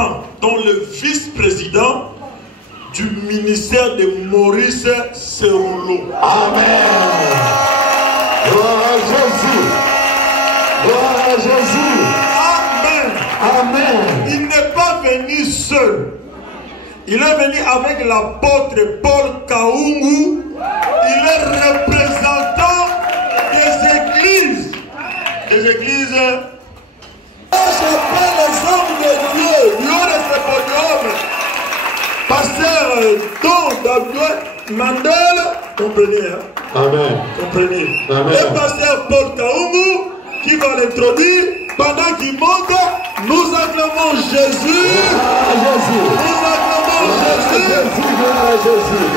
président, dont le vice-président du ministère de Maurice Serolo. Amen. Gloire à Jésus. Gloire à Jésus. Amen. Amen. Il n'est pas venu seul. Il est venu avec l'apôtre Paul Kaungu. Il est représentant des églises. Des églises. Je prends les hommes de Dieu. Dieu de ce podium. Pasteur Don David Mandel. Comprenez. Hein? Amen. Comprenez. Amen. Le pasteur Paul Kaungu qui va l'introduire. Pendant qu'il monte, nous acclamons Jésus. Jésus. Nous acclamons Jésus. Jésus. Gloire à Jésus.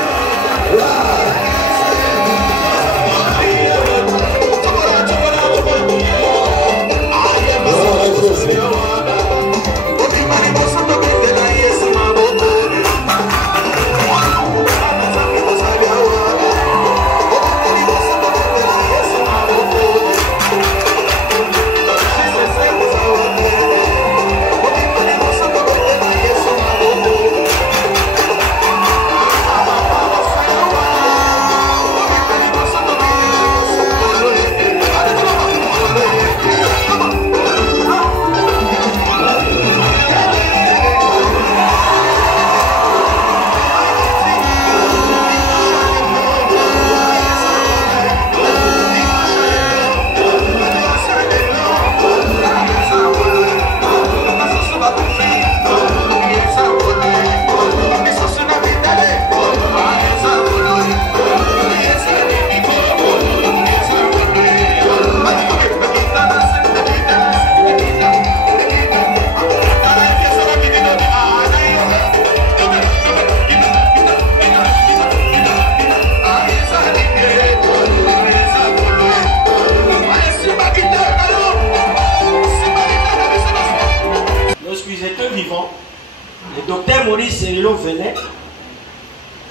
Le docteur Maurice Serilo venait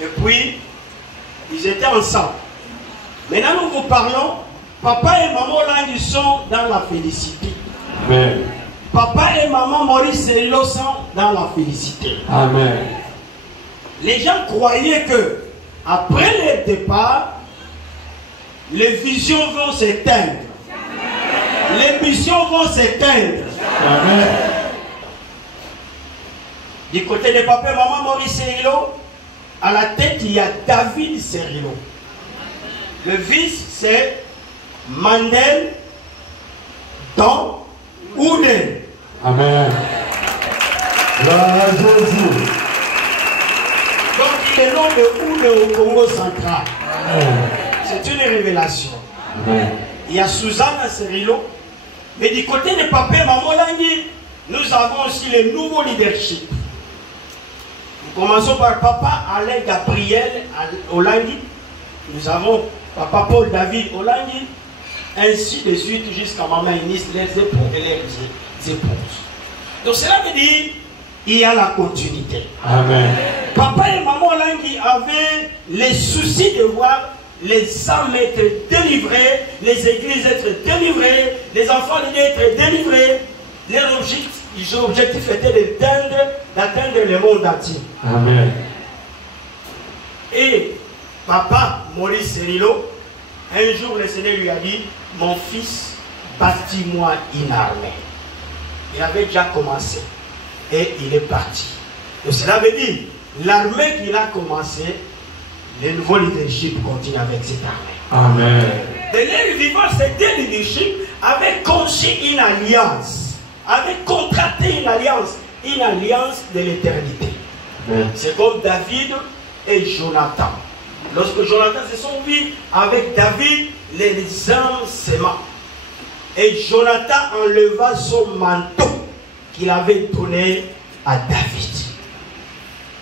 et puis ils étaient ensemble. Maintenant nous vous parlons, papa et maman Langi sont dans la félicité. Amen. Papa et maman Maurice Serilo sont dans la félicité. Amen. Les gens croyaient que après le départ, les visions vont s'éteindre. Les missions vont s'éteindre. Amen. Du côté de papa et maman Maurice Serilo, à la tête il y a David Serilo. Le vice c'est Mandel Don Oudé. Amen. Gloire à Jésus. Donc il est nom de Oudé au Congo central. C'est une révélation. Amen. Il y a Suzanne Serilo. Mais du côté de papa et maman Langi, nous avons aussi le nouveau leadership. Nous commençons par papa Alain Gabriel Olangi. Nous avons papa Paul David Olangi. Ainsi de suite jusqu'à maman Inès, les épouses et les épouses. Donc cela veut dire il y a la continuité. Amen. Papa et maman Olangi avaient les soucis de voir les âmes être délivrées, les églises être délivrées, les enfants être délivrés. Leur objectif était d'atteindre le monde entier. Amen. Et papa Maurice Serilo, un jour le Seigneur lui a dit, mon fils, bâtis-moi une armée. Il avait déjà commencé et il est parti. Donc cela veut dire, l'armée qu'il a commencé, le nouveau leadership continue avec cette armée. Amen. De l'air vivant, ces deux leadership avaient conçu une alliance, avaient contracté une alliance de l'éternité. C'est comme David et Jonathan. Lorsque Jonathan se sont vus avec David, les âmes s'aimant. Et Jonathan enleva son manteau qu'il avait donné à David.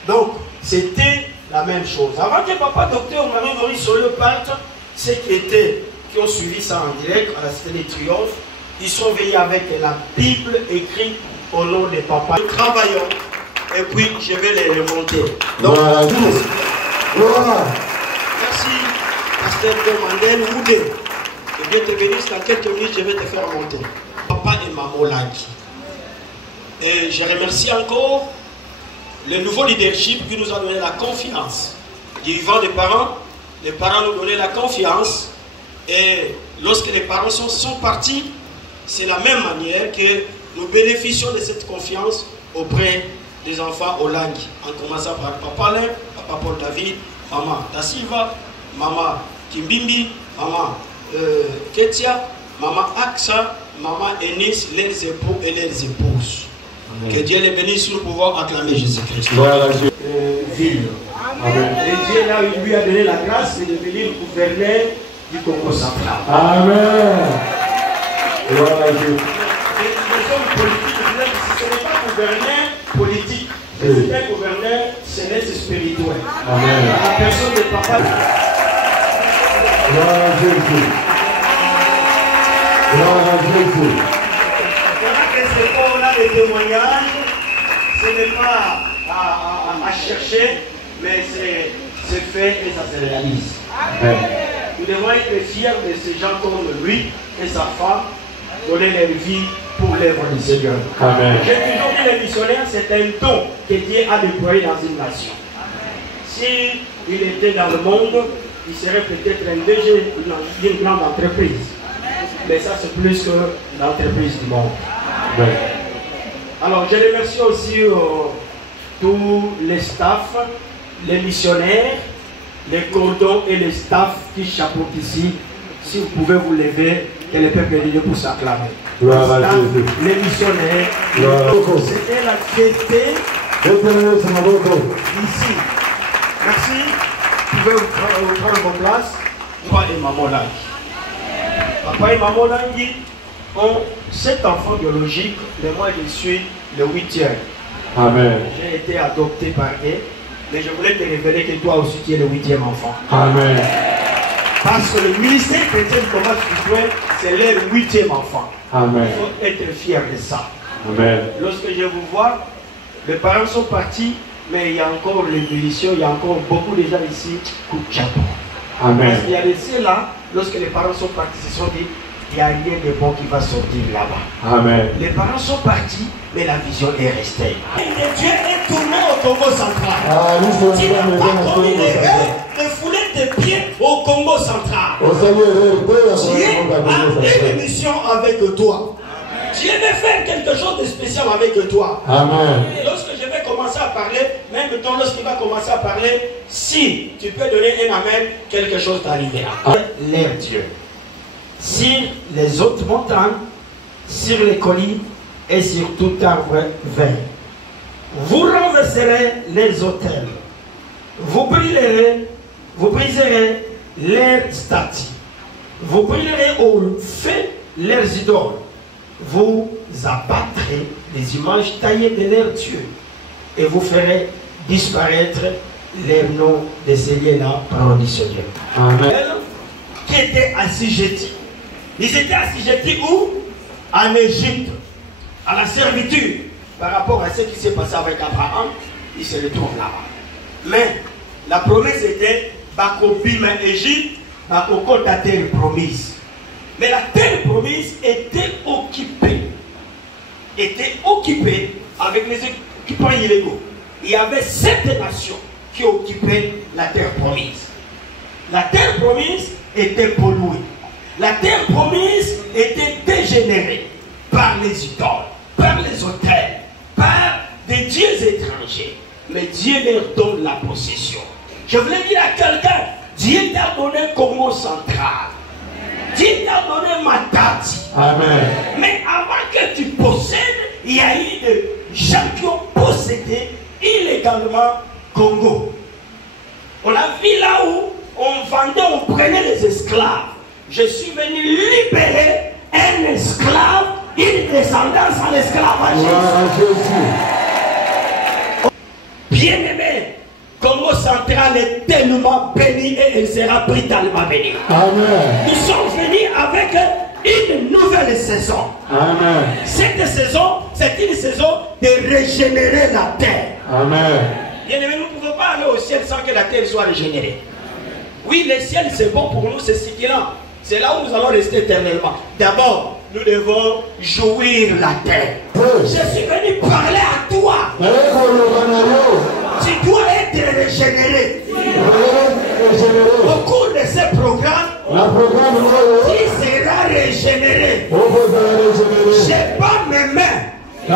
Donc, c'était la même chose. Avant que papa docteur Marie Maurice Serilo parte, ceux qui ont suivi ça en direct à la Cité des Triomphes, ils sont venus avec la Bible écrite au nom de papa. Nous travaillons et puis je vais les remonter. Donc, Gloire. merci, pasteur Mandel Oudé. Je viens te venir dans quelques minutes, je vais te faire monter. Papa et maman Langi. Et je remercie encore le nouveau leadership qui nous a donné la confiance. Du vivant des parents, les parents nous donnaient la confiance. Et lorsque les parents sont partis, c'est la même manière que nous bénéficions de cette confiance auprès des enfants au langue. En commençant par Papa Alain, Papa Paul David, Maman Tassiva, Maman Kimbimbi, Maman Ketia, Maman Aksa, Maman Enis, leurs époux et leurs épouses. Amen. Que Dieu les bénisse, nous pouvons acclamer Jésus-Christ. Ville. Amen. Et Dieu là, il lui a donné la grâce de devenir gouverneur du Congo central. Amen. Gloire à Dieu. Les hommes politiques, ce n'est pas gouverneur politique, c'est un gouverneur céleste spirituel. Amen. La personne de Papa. Gloire à Jésus. Gloire à Jésus. On a des témoignages, ce n'est pas à chercher, mais c'est fait et ça se réalise. Amen. Nous devons être fiers de ces gens comme lui et sa femme, donner leur vie pour l'œuvre du Seigneur. Amen. J'ai toujours dit, les missionnaires, c'est un don que Dieu a déployé dans une nation. S'il était dans le monde, il serait peut-être un DG d'une grande entreprise. Mais ça, c'est plus que l'entreprise du monde. Amen. Alors, je remercie aussi tous les staffs, les missionnaires, les cordons et les staffs qui chapeautent ici. Si vous pouvez vous lever, que le peuple de Dieu puisse acclamer. Gloire à Jésus. Les missionnaires, c'était la fierté ici. Merci. Vous pouvez vous prendre vos places. Papa et Maman Langi. Papa et Maman Langi ont 7 enfants biologiques, mais moi je suis le 8e. Amen. J'ai été adopté par eux, mais je voulais te révéler que toi aussi tu es le 8e enfant. Amen. Parce que le ministère chrétien du combat spirituel, c'est leur 8e enfant. Amen. Il faut être fier de ça. Amen. Lorsque je vous vois, les parents sont partis, mais il y a encore l'ébullition, il y a encore beaucoup de gens ici coup de chapeau. Amen. Parce qu'il y a des là, lorsque les parents sont partis, ils se sont dit, il n'y a rien de bon qui va sortir là-bas. Amen. Les parents sont partis, mais la vision est restée. Et Dieu est tourné au Congo central. Tu n'as pas commis l'erreur de fouler tes pieds au Congo central. Dieu a une mission avec toi. Dieu veut faire quelque chose de spécial avec toi. Amen. Et lorsque je vais commencer à parler, même temps lorsqu'il va commencer à parler, si tu peux donner un amen, quelque chose t'arrivera. L'air Dieu. Sur les hautes montagnes, sur les collines et sur tout arbre vert. Vous renverserez les autels. Vous briserez leurs statues. Vous brûlerez au feu leurs idoles. Vous abattrez les images taillées de leurs dieux. Et vous ferez disparaître les noms de ces lieux-là par le Seigneur. Amen. Qui étaient assujettis. Ils étaient assujettis où? En Égypte, à la servitude. Par rapport à ce qui s'est passé avec Abraham, ils se retrouvent là-bas. Mais la promesse était Bakobim Égypte, Bakoko la terre promise. Mais la terre promise était occupée. Avec les occupants illégaux. Il y avait 7 nations qui occupaient la terre promise. La terre promise était polluée. La terre promise était dégénérée par les idoles, par les autels, par des dieux étrangers. Mais Dieu leur donne la possession. Je voulais dire à quelqu'un, Dieu t'a donné Congo central. Dieu t'a donné Matadi. Amen. Mais avant que tu possèdes, il y a eu des gens qui ont possédé illégalement Congo. On a vu là où on vendait, on prenait les esclaves. Je suis venu libérer un esclave, une descendance en esclavage. Bien-aimé, Congo central est tellement béni et elle sera brutalement bénie. Amen. Nous sommes venus avec une nouvelle saison. Amen. Cette saison, c'est une saison de régénérer la terre. Amen. Bien-aimé, nous ne pouvons pas aller au ciel sans que la terre soit régénérée. Oui, le ciel c'est bon pour nous, c'est stimulant. C'est là où nous allons rester éternellement. D'abord, nous devons jouir la terre. Je suis venu parler à toi. Tu dois être régénéré. Au cours de ce programme, tu seras régénéré. Je bats mes mains. Je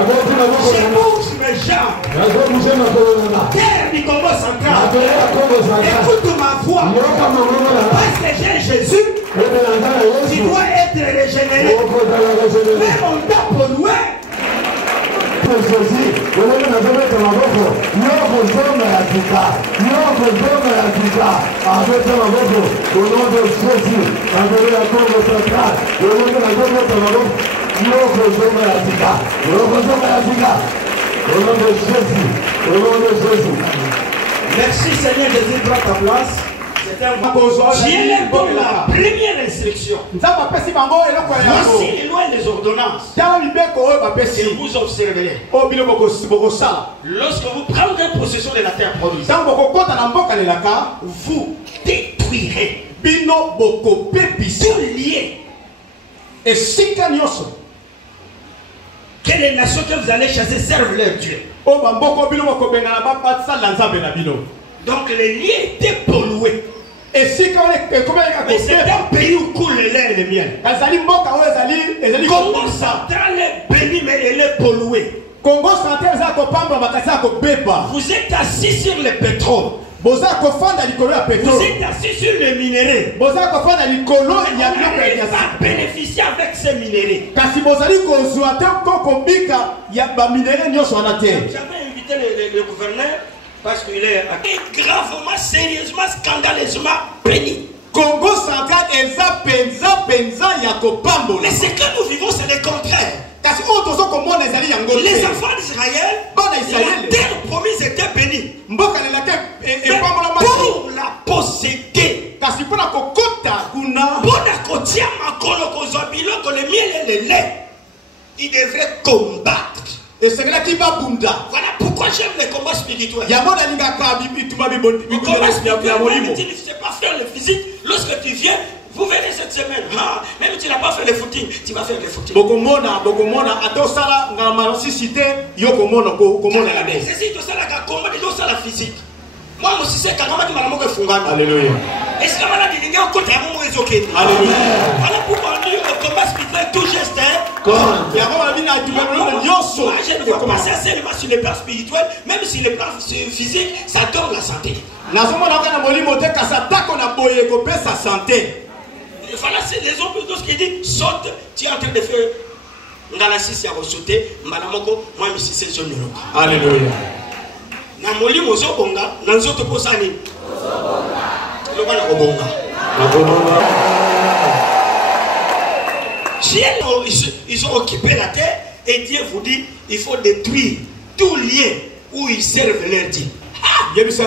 bouge mes jambes. Terre du Congo central. Écoute ma voix. Parce que j'ai Jésus, tu dois être régénéré. Mais on t'a pollué. Merci Seigneur Jésus, prends ta place. C'est un Dieu donne la première instruction. Voici les lois et les ordonnances. Et vous observerez. Lorsque vous prendrez possession de la terre promise, vous détruirez tout lié. Que les nations que vous allez chasser servent leur Dieu. Donc les liens étaient pollués. Mais c'est un pays où coule le lait et le miel. Congo central est béni, mais elle est polluée. Vous êtes assis sur le pétrole. Vous êtes assis sur le minérai. Vous n'arrivez pas à bénéficier avec ces minéraux. J'avais invité le gouverneur parce qu'il est gravement, sérieusement, scandaleusement béni. Congo central est mais ce que nous vivons, c'est le contraire. Les enfants d'Israël, la terre promise était bénie. Mais pour la posséder, le miel et le lait, il devrait combattre. Voilà pourquoi j'aime les combats spirituels. Le combat spirituel, même si tu ne sais pas faire le physique, lorsque tu viens, vous venez cette semaine, même si tu n'as pas fait le footing, tu vas faire le footing. C'est la physique. Moi, je sais que Alléluia. est-ce que voilà pourquoi le combat spirituel tout geste. Je ne vois pas ça seulement sur les plans spirituels, même sur les plans physiques, ça donne la santé. Voilà, c'est les hommes de ce qui dit saute, tu es en train de faire. Ngalasisi a sauté, Malamoko, moi, je suis jeune. Alléluia. Namoli Mozobonga, Nanzoto Posani. Ils ont occupé la terre et Dieu vous dit il faut détruire tout lien où ils servent leur Dieu. Il faut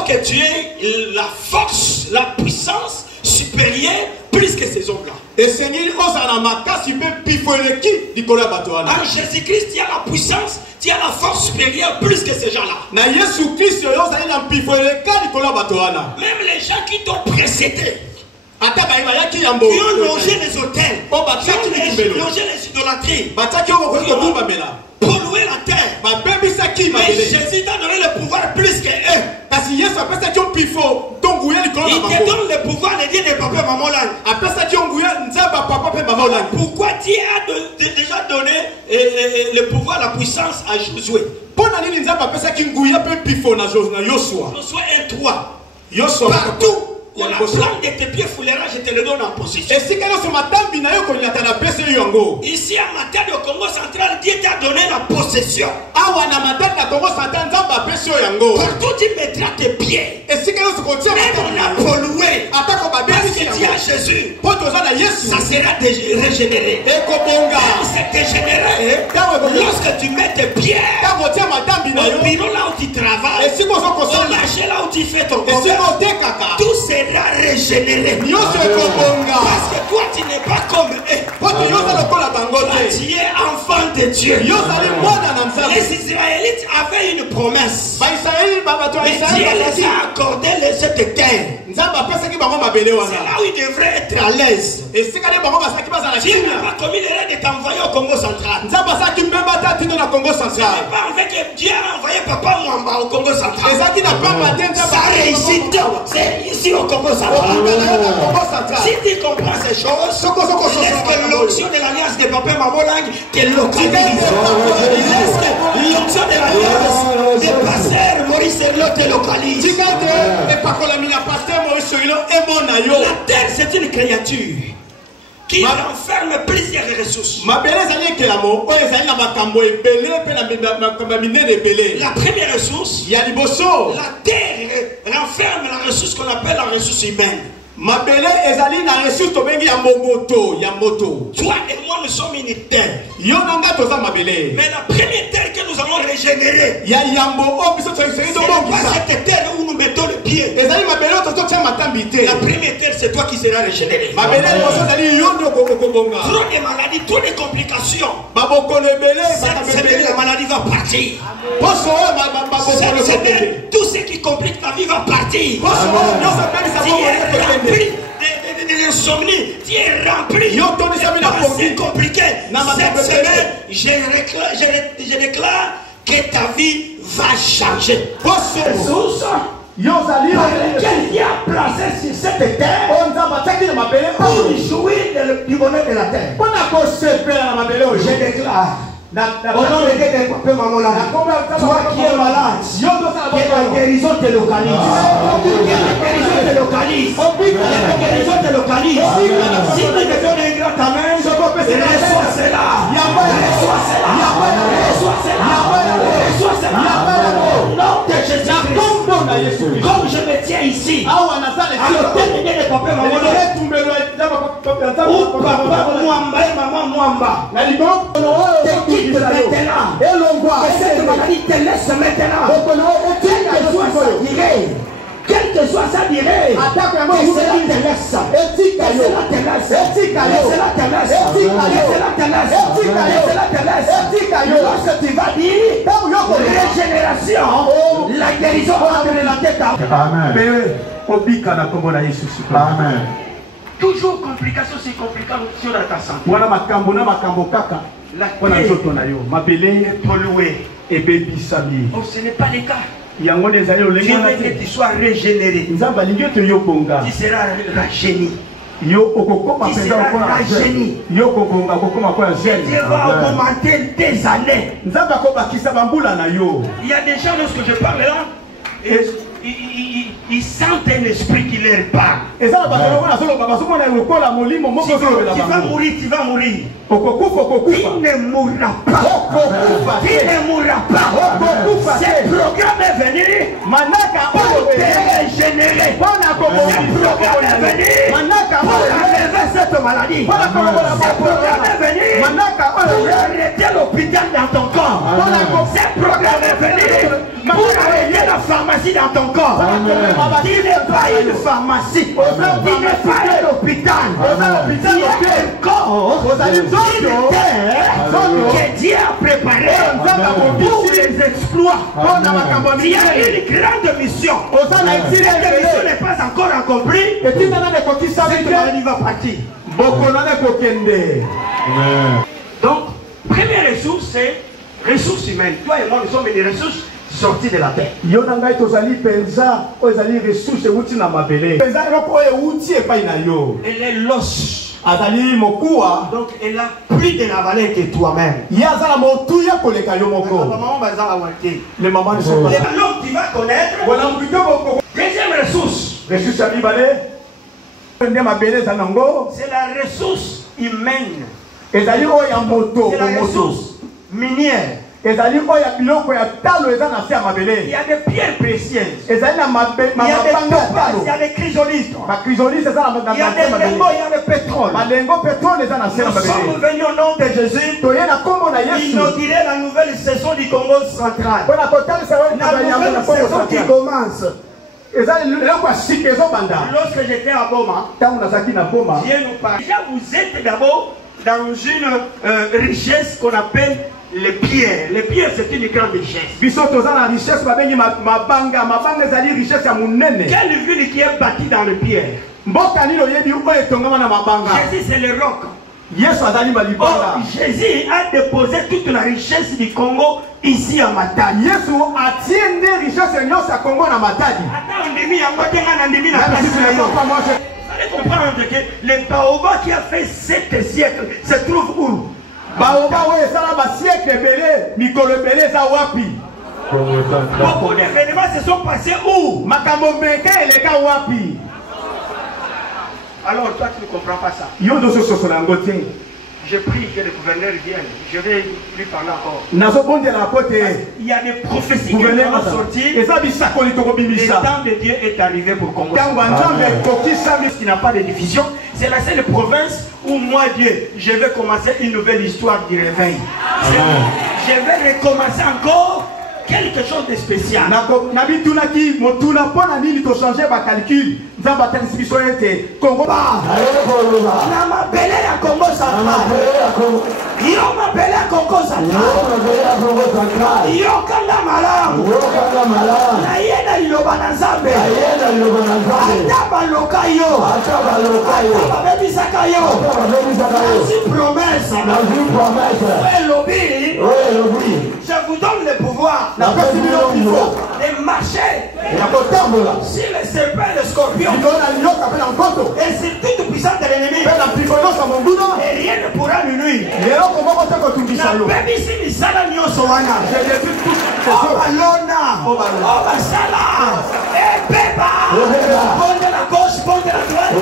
que tu aies la force, la puissance supérieure plus que ces hommes-là. En Jésus-Christ, tu as la puissance, tu as la force supérieure plus que ces gens-là. Même les gens qui t'ont précédé, qui ont longé les hôtels, qui ont longé les idolâtries, pollué la terre. Mais Jésus t'a donné le pouvoir plus que eux. Il te donne le pouvoir de dire des papas maman là. Pourquoi Dieu a déjà donné le pouvoir, la puissance à Josué? Josué 1:3. Partout. La plante de tes pieds foulera, je te le donne en possession. Ici à ma terre au Congo central, Dieu t'a donné la possession. Partout tu mettras tes pieds. Même on a pollué. Parce que tu as Jésus, ça sera régénéré. C'est dégénéré. Lorsque tu mets tes pieds au bureau là où tu travailles, au marché là où tu fais ton commerce, tout sera régénéré. Parce que toi tu n'es pas comme eux. Tu es enfant de Dieu. Les Israélites avaient une promesse. Mais Dieu les a accordé cette terre. là où il devrait être à l'aise. Dieu n'a pas commis l'erreur de t'envoyer au Congo central. Ce n'est pas en fait que Dieu a envoyé Papa Mwamba au Congo central. Sa réussite, c'est ici au Congo central. Si tu comprends ces choses, laisse que l'onction de l'alliance de Papa Mamolang te localise. Laisse que l'onction de l'alliance de Pasteur Maurice Erlo te localise. La terre, c'est une créature qui renferme plusieurs ressources. La première ressource, la terre renferme la ressource qu'on appelle la ressource humaine. Toi et moi, nous sommes une terre. Mais la première terre que nous allons régénérer, c'est pas cette terre où nous mettons le pied. La première terre, c'est toi qui seras régénéré. Trop de maladies, trop de complications. Cette semaine, la maladie va partir. Cette semaine, tout ce qui complique ta vie va partir. De l'insomnie, tu es rempli. C'est compliqué. Cette semaine, je déclare que ta vie va changer. Ressources par lesquelles Dieu a placé sur cette terre pour jouir du bonheur de la terre. Je déclare. Au nom de Dieu, toi qui es malade, que la guérison te localise. Que la guérison te localise. Que la guérison te localise. Si tu me donnes un grand amen, reçois cela. Reçois cela. Reçois cela. Reçois cela. Au nom de Jésus-Christ. Comme je me tiens ici, à l'autorité de Papa Mamolang, ou Papa Mwamba et Maman Mwamba, maintenant, que cette maladie te laisse maintenant, quelle que soit sa durée, quelle que soit sa durée, que cela te laisse, que cela te laisse, que cela te laisse, que cela te laisse, que cela te laisse. Lorsque tu vas dire régénération, la guérison entre la tête à Amen. Amen. toujours complication sur complication dans ta santé. La terre est polluée. Oh, ce n'est pas le cas. Dieu veut que tu sois régénéré. Tu seras rajeuni. Tu seras rajeuni. Dieu va augmenter tes années. Il y a des gens, lorsque je parle là, ils sentent un esprit qui leur parle. Tu vas mourir, tu vas mourir. Il ne mourra pas. Il ne mourra pas. Ce programme est venu pour te régénérer. Ce programme est venu pour enlever cette maladie. Ce programme est venu pour arrêter l'hôpital dans ton corps. Ce programme est venu pour arrêter la pharmacie dans ton corps. Tu n'es pas une pharmacie. Tu n'es pas un hôpital. Tu es un corps. Que Dieu a préparé pour les exploits. Il y a une grande mission. Cette mission n'est pas encore accomplie. Cette maladie va partir. Donc, première ressource, c'est ressources humaines. Toi et moi, nous sommes des ressources sorties de la terre. Elle est l'os. Donc elle a plus de la valeur que toi-même. L'homme tu vas connaître. Deuxième ressource, c'est la ressource humaine. C'est la ressource minière. Il y a des pierres précieuses. Il y a des topazes, il y a des chrysolites. Il y a des lingots, il y a le pétrole. Nous sommes venus au nom de Jésus inaugurer la nouvelle saison du Congo central. La nouvelle saison qui commence. Lorsque j'étais à Boma, Dieu nous parle. Déjà vous êtes d'abord dans une richesse qu'on appelle les pierres c'est une grande richesse. Biso toza na richesse babengi mabanga ezali richesse ya munene. Quelle ville qui est bâtie dans les pierres? Mboka nini oyebi oyo etongama na mabanga? Jésus c'est le roc. Yesu azali malibanga. Oh, Jésus a déposé toute la richesse du Congo ici à Matadi. Yesu atie nde richesse nyonso ya Congo na Matadi. Attends, ndimi yango tenga na ndimi na kasi na yo. Vous allez comprendre que le baobab qui a fait 7 siècles se trouve où? Baobab oyo esala ba siècle ebele, mikolo ebele eza wapi? Beaucoup d'événements se sont passés où? Makambo meke eleka wapi? Alors toi tu ne comprends pas ça. Yo doso sosola ngote. Je prie que le gouverneur vienne. Je vais lui parler encore. Il y a des prophéties qui vont sortir. Le temps de Dieu est arrivé pour Congo. Qui n'a pas de division. C'est la seule province où moi, Dieu, je vais commencer une nouvelle histoire du réveil. Je vais recommencer encore quelque chose de spécial. Congo na mabele ya Congo Central. Yo mabele ya Congo Central. Yo kanda malamu. Na yena liloba na Nzambe. Ata baloka yo. Ata babebisaka yo. Nazi promesse. Je vous donne le pouvoir de marcher sur les serpents et les scorpions. Et c'est toute puissance de l'ennemi. Et rien ne pourra nous nuire. La gauche, bonde la droite.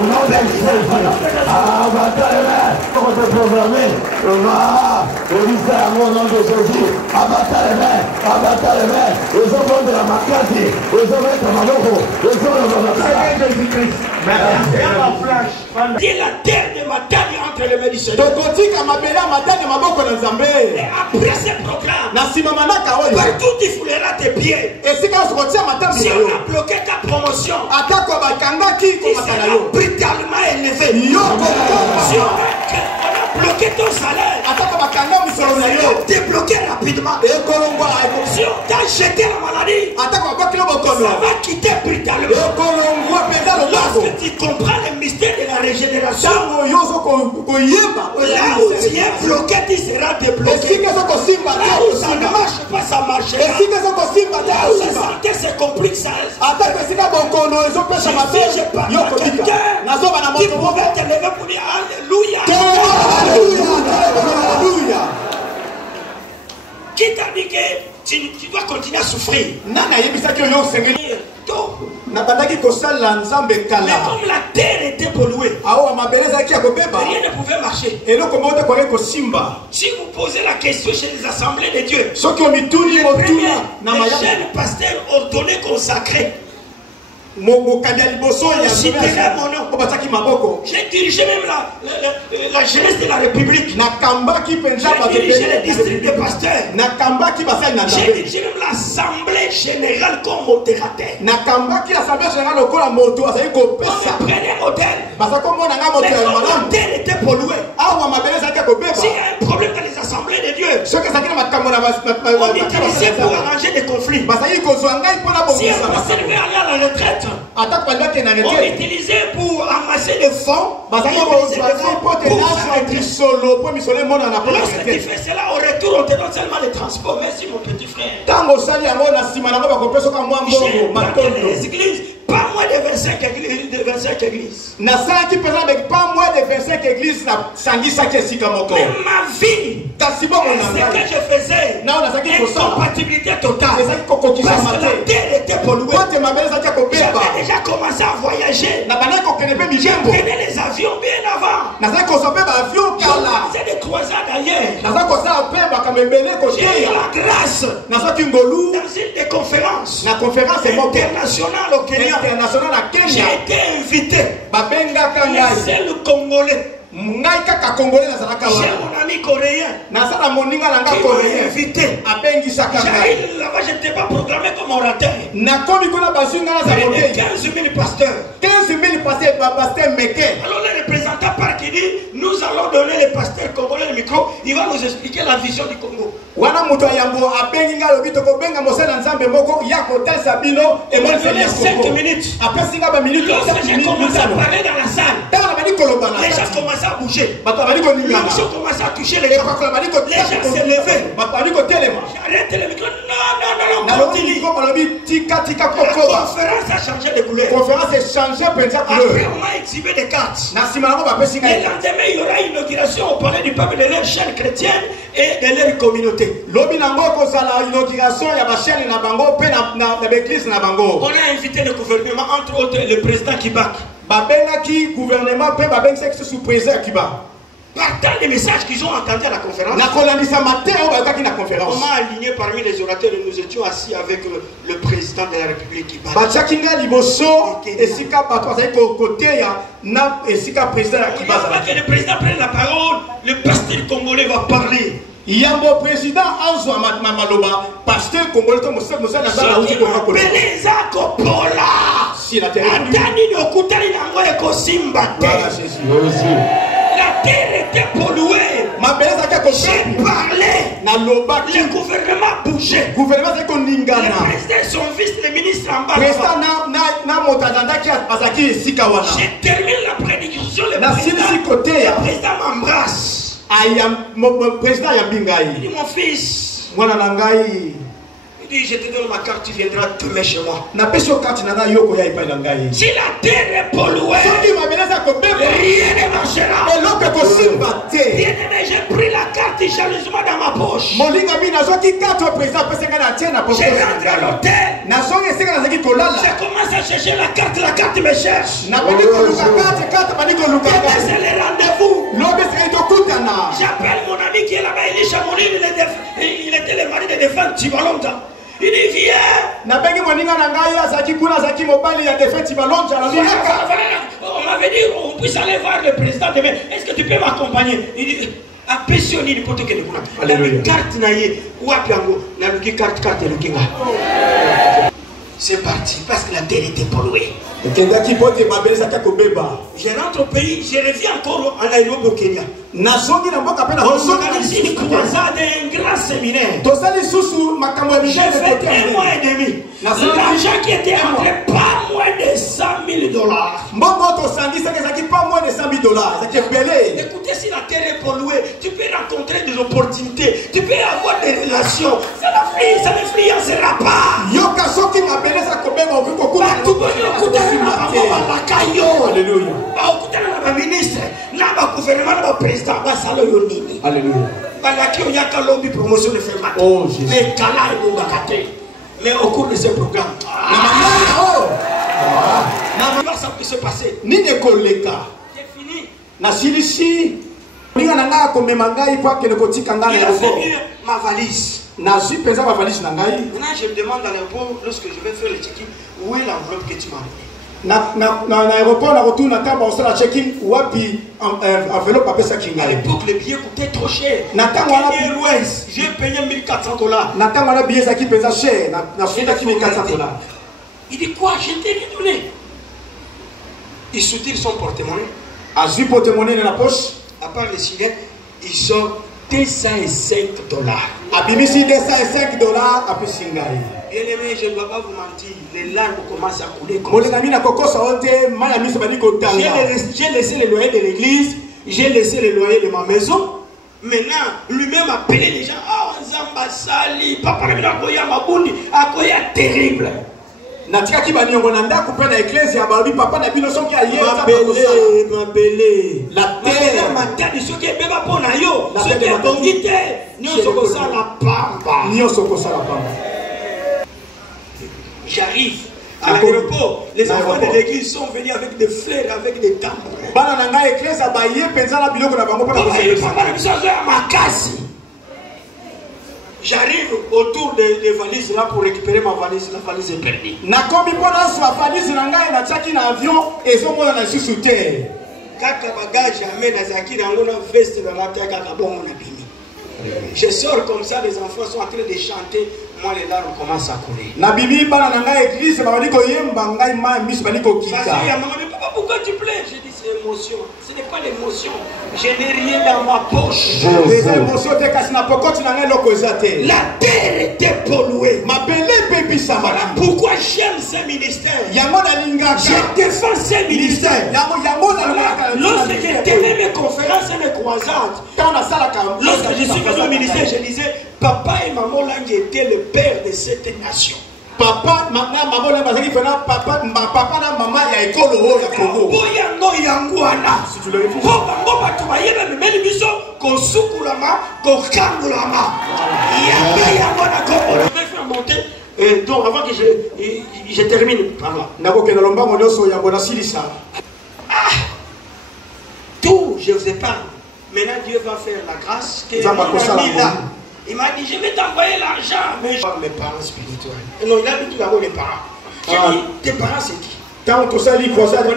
Dis la terre de Matadi entre les mains du Seigneur. Et après ce programme, partout tu fouleras tes pieds. Si on a bloqué ta promotion, tu seras brutalement élevé. Si on a bloqué ton salaire, débloquer rapidement. Si on t'a jeté la maladie, ça va quitter brutalement. Lorsque tu comprends le mystère de la régénération, là où tu es bloqué, tu seras débloqué. Là où ça ne marche pas, ça marchera. Là où la santé se complique, ça. Si je parle à quelqu'un qui pouvait te lever pour dire Alléluia. Alléluia. Qui t'a dit que tu dois continuer à souffrir? Mais comme la terre était polluée, rien ne pouvait marcher. Si vous posez la question chez les assemblées de Dieu, les jeunes pasteurs ordonnés consacrés, j'ai dirigé même la jeunesse de la République. J'ai dirigé le district de pasteurs. J'ai dirigé même l'Assemblée générale comme modérateur. Prenez un modèle. La terre était polluée. S'il y a un problème dans les assemblées de Dieu, on utilisait pour arranger des conflits. Si un pasteur devait aller à la retraite, on utilisait pour amasser des fonds. Lorsque tu fais cela, au retour, on te donne seulement les transports. Merci mon petit frère. J'ai les églises. Pas moins de 25 églises. Pas moins de 25 églises. Mais ma vie, ce que je faisais, incompatibilité totale. Parce que la terre était polluée. J'avais déjà commencé à voyager. Je prenais les avions bien avant. Je faisais des croisades ailleurs. J'ai eu la grâce dans une des conférences internationales au Kenya. J'ai été invité. Les seuls Congolais. J'ai mon ami coréen. Nasala moninga nanga qui m'a coréen. invité. Abengi sakanga. J'arrive là-bas, je n'étais pas programmé comme orateur. Nakomi kona basunga na Il y zamote. avait 15 000 pasteurs. 15 000 passés par pasteur Meke. Alors le représentant par qui dit, nous allons donner le pasteur congolais le micro, il va nous expliquer la vision du Congo. Wana muto yambo abengi ngalo bito ko benga mosala nzambe moko ya kotel sabino et moi Il y 5 minutes. Après singa ba minutes. Lorsque j'ai commencé à parler dans la salle, les gens commençaient à bouger. Lorsque j'ai commencé à toucher les gens, les gens s'est levé. J'arrête le micro. Non, continue. La conférence a changé de couleur. Après, on m'a exhibé des cartes. Le lendemain, il y aura une inauguration au palais du peuple de leur chaîne chrétienne et de leur communauté. On a invité le gouvernement, entre autres le président Kibak. Partant des messages qu'ils ont entendus à la conférence, on m'a aligné parmi les orateurs et nous étions assis avec le président de la République Kibak. Avant que le président prenne la parole, le pasteur congolais va parler. Yambo président Anzo Maloba, pasteur congolais to mosala na uti ko makolo. Beleza kopola. Si la terre. Atani no kutali na ngoye ko simba te. La terre était polluée. Ma beleza ka ko j'ai parlé. Na loba le gouvernement bougeait. Gouvernement c'est ko ningana. Le président son vice le ministre en bas. Président na motadanda ki azaki sikawana. J'ai terminé la prédication le président m'embrasse. Mon président Yambingai. Il dit mon fils. Mwana nangai. Il dit je te donne ma carte, tu viendras demain chez moi. Na peso carte nana yoko ya ipa nangai. Si la terre est polluée, rien ne marchera. Et l'autre ko simba te. Bien-aimé, j'ai pris la carte jalousement dans ma poche. Molinga mi nazo ki carte président pesenga na tienne na poche. J'ai rentré à l'hôtel. Nazo esika na zaki kolala. J'ai commencé à chercher la carte me cherche. Na bani ko luka carte bani ko luka. C'est le rendez-vous. J'appelle mon ami qui est là-bas, Elisha Moulin, il était le mari de défense Tibalonga. Il dit viens. On m'avait dit on puisse aller voir le président demain. Est-ce que tu peux m'accompagner? Il dit appessioni ni poto kene kuna. La carte naie wapi yango na luki carte lukinga. C'est parti parce que la terre était polluée. Je rentre au pays, je reviens encore en Nairobi au Kenya. On organise une croisade et un grand séminaire. J'ai fait 1 mois et demi. L'argent qui était entré, pas moins de $100,000. Écoutez, si la terre est polluée, tu peux rencontrer des opportunités, tu peux avoir des relations. Ça n'influencera pas. Alléluia. Ministre, président, promotion de mais au cours de ce programme, ça peut se passer. J'ai fini. Maintenant, ma valise. Je me demande à l'aéroport, lorsque je vais faire le check-in, où est l'enveloppe que tu m'as donnée? Na aéroport na retour na tamba on check-in wapi enveloppe papier ça kinga. À l'époque les billets coûtaient trop cher. J'ai payé $1,400. Na tamba na billet ça qui pesa cher na funda qui $1,400. Il dit quoi? Je t'ai rien donné. Il soutient son porte-monnaie. A vu porte-monnaie dans la poche. À part les cigarettes, il sort $205. Abimisi $205 à peu singai. Bien aimé, je ne dois pas vous mentir, les larmes commencent à couler. J'ai laissé le loyer de l'église, j'ai laissé le loyer de ma maison. Maintenant, lui-même appelé les gens. Oh, Zamba Sali, papa Nakoya Mabundi, Akoya terrible. Ma belle, la terre, ma tête, ce qui est bébé pour Nayo, ce qui est bonité, nous sommes ça la pamba. J'arrive à l'aéroport, les enfants de l'église sont venus avec des fleurs, avec des tambours. J'arrive autour des valises là pour récupérer ma valise, la valise est perdue. Kaka bagage amène à Zaki dans la veste dans la tête à bon on a bimi. Je sors comme ça, les enfants sont en train de chanter. Moi, les larmes commencent à couler. Na bibi bana na ngai église ba bali ko yemba ngai ma miss bali ko Vas-y, kika. maman, mais papa, pourquoi tu plais? Je dis c'est émotion. Ce n'est pas l'émotion. Je n'ai rien dans ma poche. Les émotions te kasi na pokoti na ngai loko ezate. La terre était polluée. Ma belle baby ça Voilà pourquoi j'aime ce ministère. Yango na lingaka. Je défends ce ministère. Yango na lingaka. Lorsque je tenais mes conférences et mes croisades, lorsque je suis venu au ministère, je disais, papa et maman Langi étaient le père de cette nation. Papa, maman Langi, papa na maman ya ekolo ya Congo. Boyango yanguana. Si tu le refuses. Bobango batubayeba memeli biso kosukulama kokangulama. Yabe yango na Congo. Je vais faire monter. Donc avant que je termine par là. Nako kena lomba monyoso ya bona silisa. Tout, je vous épargne. Maintenant, Dieu va faire la grâce. Il m'a dit, je vais t'envoyer l'argent. Mais je parle mes parents spirituels. Non, il a dit tout d'abord les parents. J'ai dit, tes parents, c'est qui? Tant que ça, il faut ça, il dit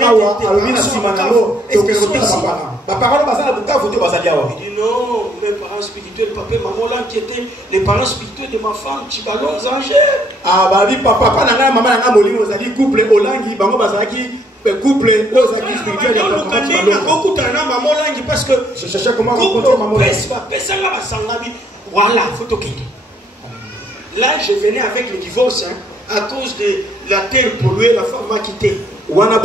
non, mes parents spirituels, papa et maman là qui étaient les parents spirituels de ma femme, Chibalon, Zanger. Ah, bah, papa, maman, couple, Olangi, Bango, Bazaki. Couple, parce que je cherchais comment rencontrer maman. Voilà, photo qui. Là, je venais avec le divorce hein, à cause de la terre polluée, la femme m'a quitté. Voilà,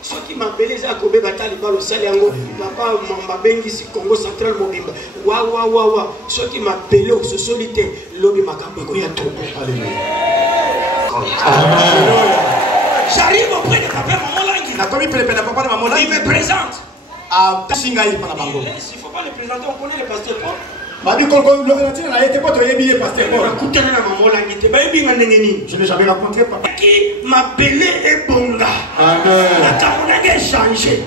ceux qui m'appelaient, c'est à Kobe Bataliba, le Saliango, papa m'a bengi si Congo central Mobimba. Waouh, ceux qui m'appelaient au solitaire, l'homme m'a capé, il y a trop. J'arrive auprès de papa maman Langi. Il me présente. Il ne faut pas le présenter, on connaît le pasteur Paul. Je n'ai jamais rencontré papa. Qui m'appelait Ebonga. La a changé.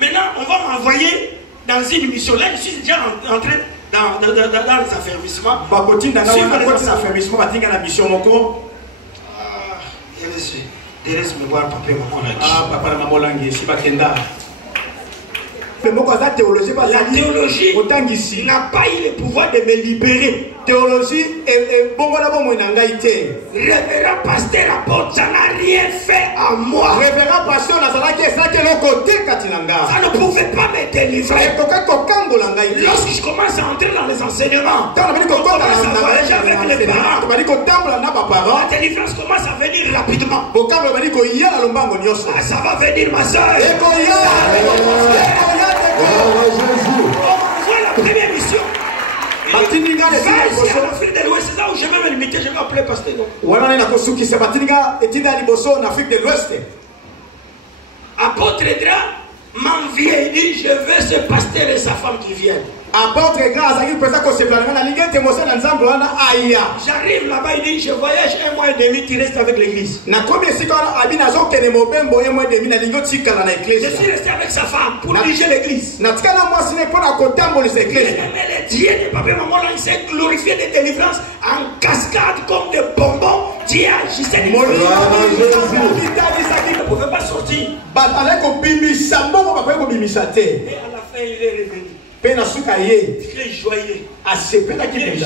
Maintenant, on va m'envoyer dans une mission. Là, je suis déjà entré dans les affermissements. Thérèse me voit papa et maman Langi. Ah, papa et maman Langi, je suis pas Kenda. La théologie n'a pas eu le pouvoir de me libérer. Théologie est bon. Révérend pasteur apôtre, ça n'a rien fait à moi. Révérend pasteur, ça ne pouvait pas me délivrer. Lorsque je commence à entrer dans les enseignements, on commence à voyager avec les parents. La délivrance commence à venir rapidement. Ça va venir, ma soeur. On voit la première mission. C'est en Afrique de l'Ouest, c'est là où je vais me limiter, je vais appeler pasteur. Apôtre Edra m'envie et dit je veux ce pasteur et sa femme qui viennent. J'arrive là-bas, il dit je voyage 1 mois et demi, tu restes avec l'église. Je suis resté avec sa femme pour diriger l'église. Mais les dieux de papa et maman là, il s'est glorifié de délivrance en cascade comme des bonbons. Dieu agissait. Il ne pouvait pas sortir. Et à la fin, il est revenu. Très joyeux.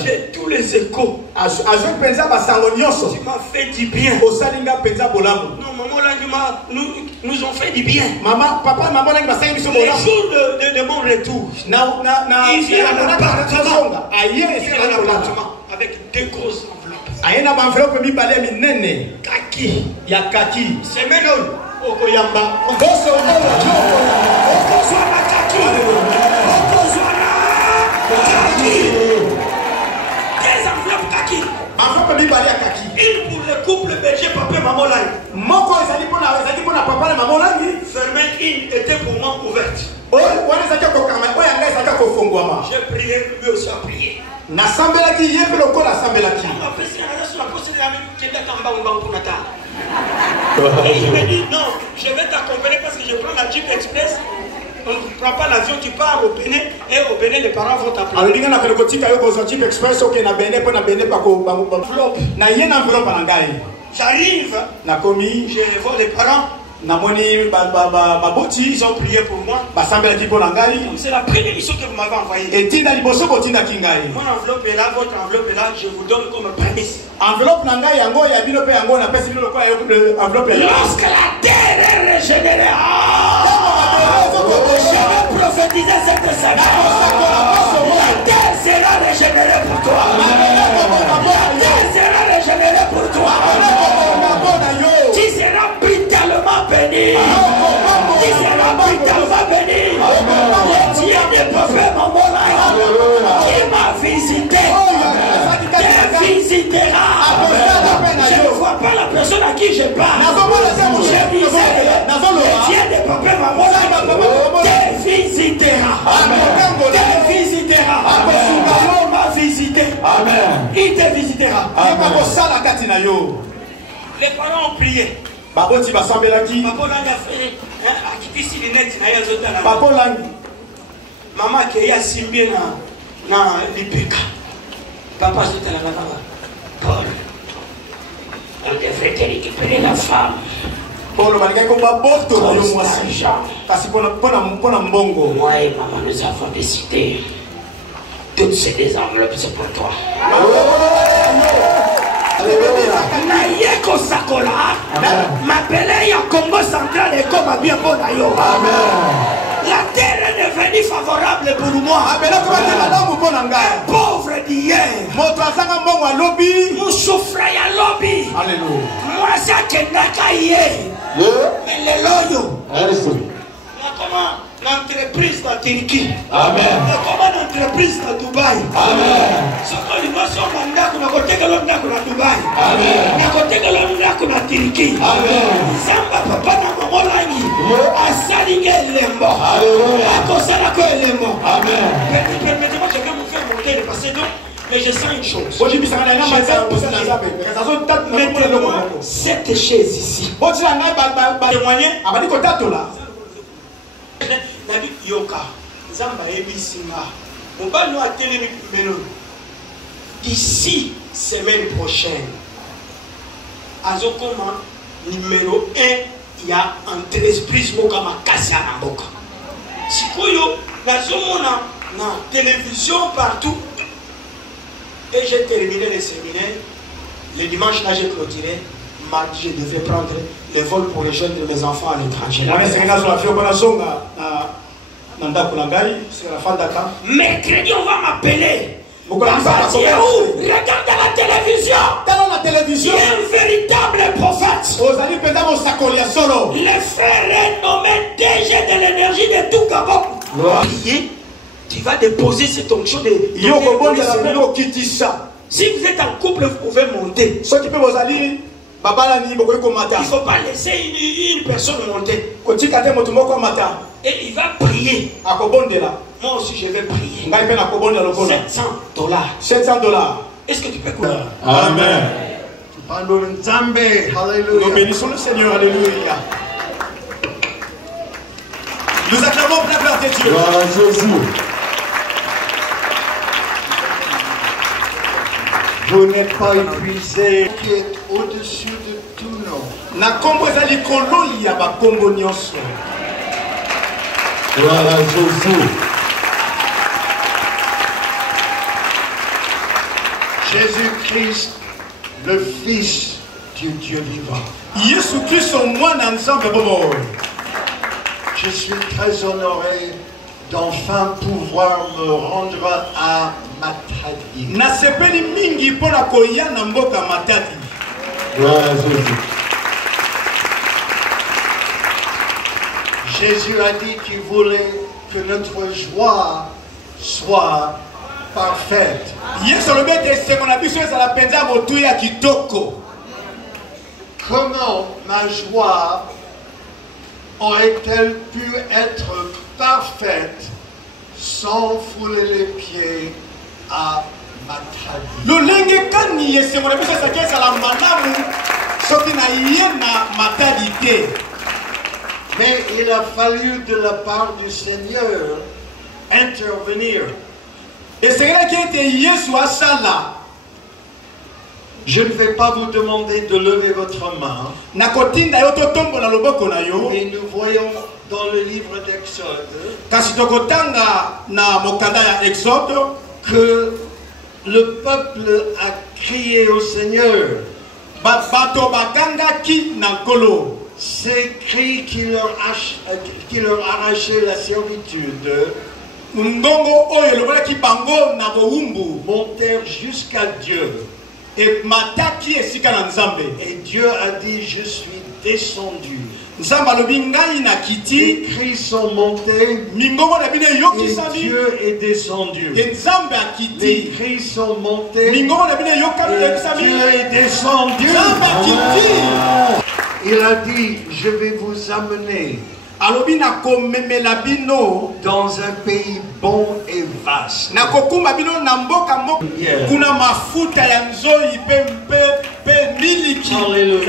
J'ai tous les échos. Tu m'as fait du bien. Non, maman Langi nous ont fait du bien. Les jours de mon retour, il vient à l'appartement. Avec 2 grosses enveloppes. Kaki. C'est Melon. Okoyamba. Des enveloppes kaki. Une pour le couple berger papa et maman Langi. Fermée, une était pour moi ouverte. J'ai prié, lui aussi a prié. Non, il me dit non, je vais t'accompagner parce que je prends la Jeep Express. On ne prend pas l'avion, tu pars au Bénin et au Bénin les parents vont t'appeler. J'arrive, je vois les parents. Ils ont prié pour moi. C'est la première mission que vous m'avez envoyée. Mon enveloppe est là, votre enveloppe est là, je vous donne comme prémisse. Lorsque la terre est régénérée, je vais prophétiser cette semaine. La terre sera régénérée pour toi. La terre sera régénérée pour toi. Tu seras brutalement béni. Tu seras brutalement béni. Le Dieu des prophètes Momola qui m'a visité te visitera. Je ne vois pas la personne à qui je parle. Je disais le Dieu des prophètes Momola te visitera. Te visitera. On m'a visité. Il te visitera. Les parents ont prié. Papa Lang a fait maman qui est assimilée dans l'IPK. Papa c'était la Paul. On devrait te récupérer la femme. Moi et maman nous avons décidé. Toutes ces des enveloppes c'est pour toi. Nayeko Sakola, m'appelait ya Congo central et comme bien bon ayo. La terre est devenue favorable pour moi. Un pauvre d'hier. Mon souffle ya lobby. Moi ça que nakaye. Mais le loyo. Comment l'entreprise dans Turquie. Amen. Comment l'entreprise dans Dubaï. Amen. Ce que nous sommes en côté que l'on a Dubaï. Amen. À côté que l'on a Turquie. Amen. Samba papa na maman langi. Asalinge lembo. Alléluia. Akosala ko lembo. Amen. Permettez-moi que je vais vous faire monter le passé donc. Mais je sens une chose. Mettez-moi cette chaise ici. Témoigner. Yoka, Zamba Ebisinga, d'ici semaine prochaine, Azokoma numéro 1, il y a un esprit Mokama Kassia Namboka. Sikoyo, Nazomona, na télévision partout. Et j'ai terminé le séminaire. Le dimanche, là, j'ai clôturé. Mardi, je devais prendre le vol pour rejoindre mes enfants à l'étranger. Mercredi, on va m'appeler. Regarde la télévision. Il y a un véritable prophète. Le frère est nommé DG de l'énergie de tout Gabon. Tu vas déposer cette onction de. Si vous êtes en couple, vous pouvez monter. Il ne faut pas laisser une personne monter. Et il va prier. Moi aussi je vais prier. $700. Est-ce que tu peux courir? Amen. Nous bénissons le Seigneur. Alléluia. Nous acclamons la gloire de Dieu. Gloire à Jésus. Vous n'êtes pas épuisé, qui est au-dessus de tout nom. Gloire à Jésus. Jésus-Christ, le Fils du Dieu vivant. Je suis très honoré d'enfin pouvoir me rendre à Matadi. Gloire à Jésus. Jésus a dit qu'il voulait que notre joie soit parfaite. Comment ma joie aurait-elle pu être parfaite sans fouler les pieds à Matadi? Mais il a fallu de la part du Seigneur intervenir. Je ne vais pas vous demander de lever votre main. Et nous voyons dans le livre d'Exode que le peuple a crié au Seigneur. Ces cris qui leur arrachaient la servitude montèrent jusqu'à Dieu. Et Dieu a dit, je suis descendu. Les cris sont montés et Dieu est descendu. Les cris sont montés et Dieu est descendu. Il a dit, je vais vous amener dans un pays bon et vaste. Alléluia.